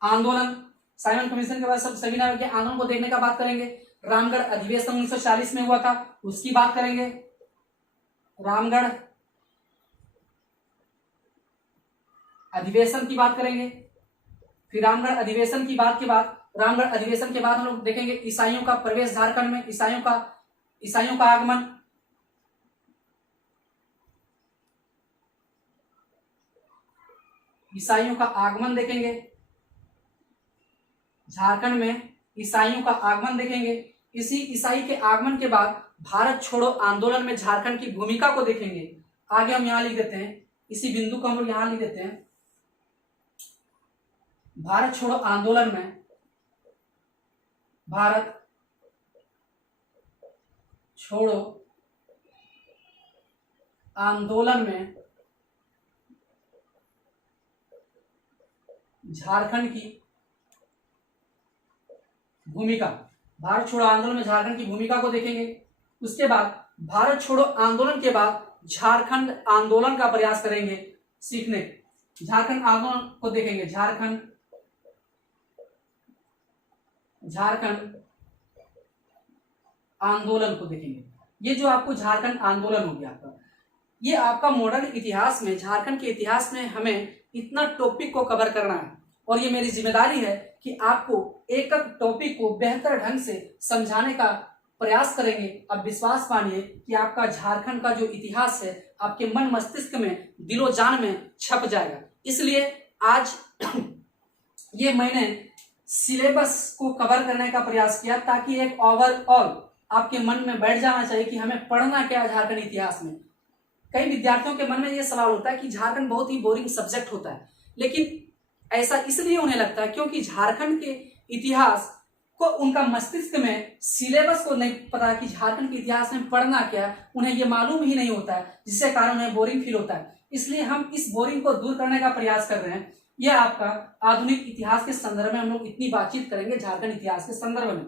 आंदोलन। साइमन कमीशन के बाद सब सविनय अवज्ञा आंदोलन को देखने का बात करेंगे। रामगढ़ अधिवेशन 1940 में हुआ था, उसकी बात करेंगे। रामगढ़ अधिवेशन की बात करेंगे। फिर रामगढ़ अधिवेशन की बात के बाद, रामगढ़ अधिवेशन के बाद हम लोग देखेंगे ईसाइयों का प्रवेश झारखंड में, ईसाइयों का आगमन। ईसाइयों का आगमन देखेंगे झारखंड में, ईसाइयों का आगमन देखेंगे। इसी ईसाई के आगमन के बाद भारत छोड़ो आंदोलन में झारखंड की भूमिका को देखेंगे। आगे हम यहां लिख देते हैं, इसी बिंदु को हम लोग यहां लिख देते हैं, भारत छोड़ो आंदोलन में, भारत छोड़ो आंदोलन में झारखंड की भूमिका, भारत छोड़ो आंदोलन में झारखंड की भूमिका को देखेंगे। उसके बाद भारत छोड़ो आंदोलन के बाद झारखंड आंदोलन का प्रयास करेंगे सीखने, झारखंड आंदोलन को देखेंगे, झारखंड आंदोलन को देखेंगे। ये जो आपको झारखंड आंदोलन हो गया आपका, ये आपका मॉडर्न इतिहास में, झारखंड के इतिहास में हमें इतना टॉपिक को कवर करना है और ये मेरी जिम्मेदारी है कि आपको एक एक टॉपिक को बेहतर ढंग से समझाने का प्रयास करेंगे। अब विश्वास मानिए कि आपका झारखंड का जो इतिहास है आपके मन मस्तिष्क में, दिलो जान में छप जाएगा। इसलिए आज ये मैंने सिलेबस को कवर करने का प्रयास किया ताकि एक ओवरऑल आपके मन में बैठ जाना चाहिए कि हमें पढ़ना क्या है झारखंड इतिहास में। कई विद्यार्थियों के मन में यह सवाल होता है कि झारखंड बहुत ही बोरिंग सब्जेक्ट होता है, लेकिन ऐसा इसलिए उन्हें लगता है क्योंकि झारखंड के इतिहास को उनका मस्तिष्क में सिलेबस को नहीं पता कि झारखंड के इतिहास में पढ़ना क्या है, उन्हें यह मालूम ही नहीं होता है, जिससे कारण उन्हें बोरिंग फील होता है। इसलिए हम इस बोरिंग को दूर करने का प्रयास कर रहे हैं। यह आपका आधुनिक इतिहास के संदर्भ में हम लोग इतनी बातचीत करेंगे झारखंड इतिहास के संदर्भ में।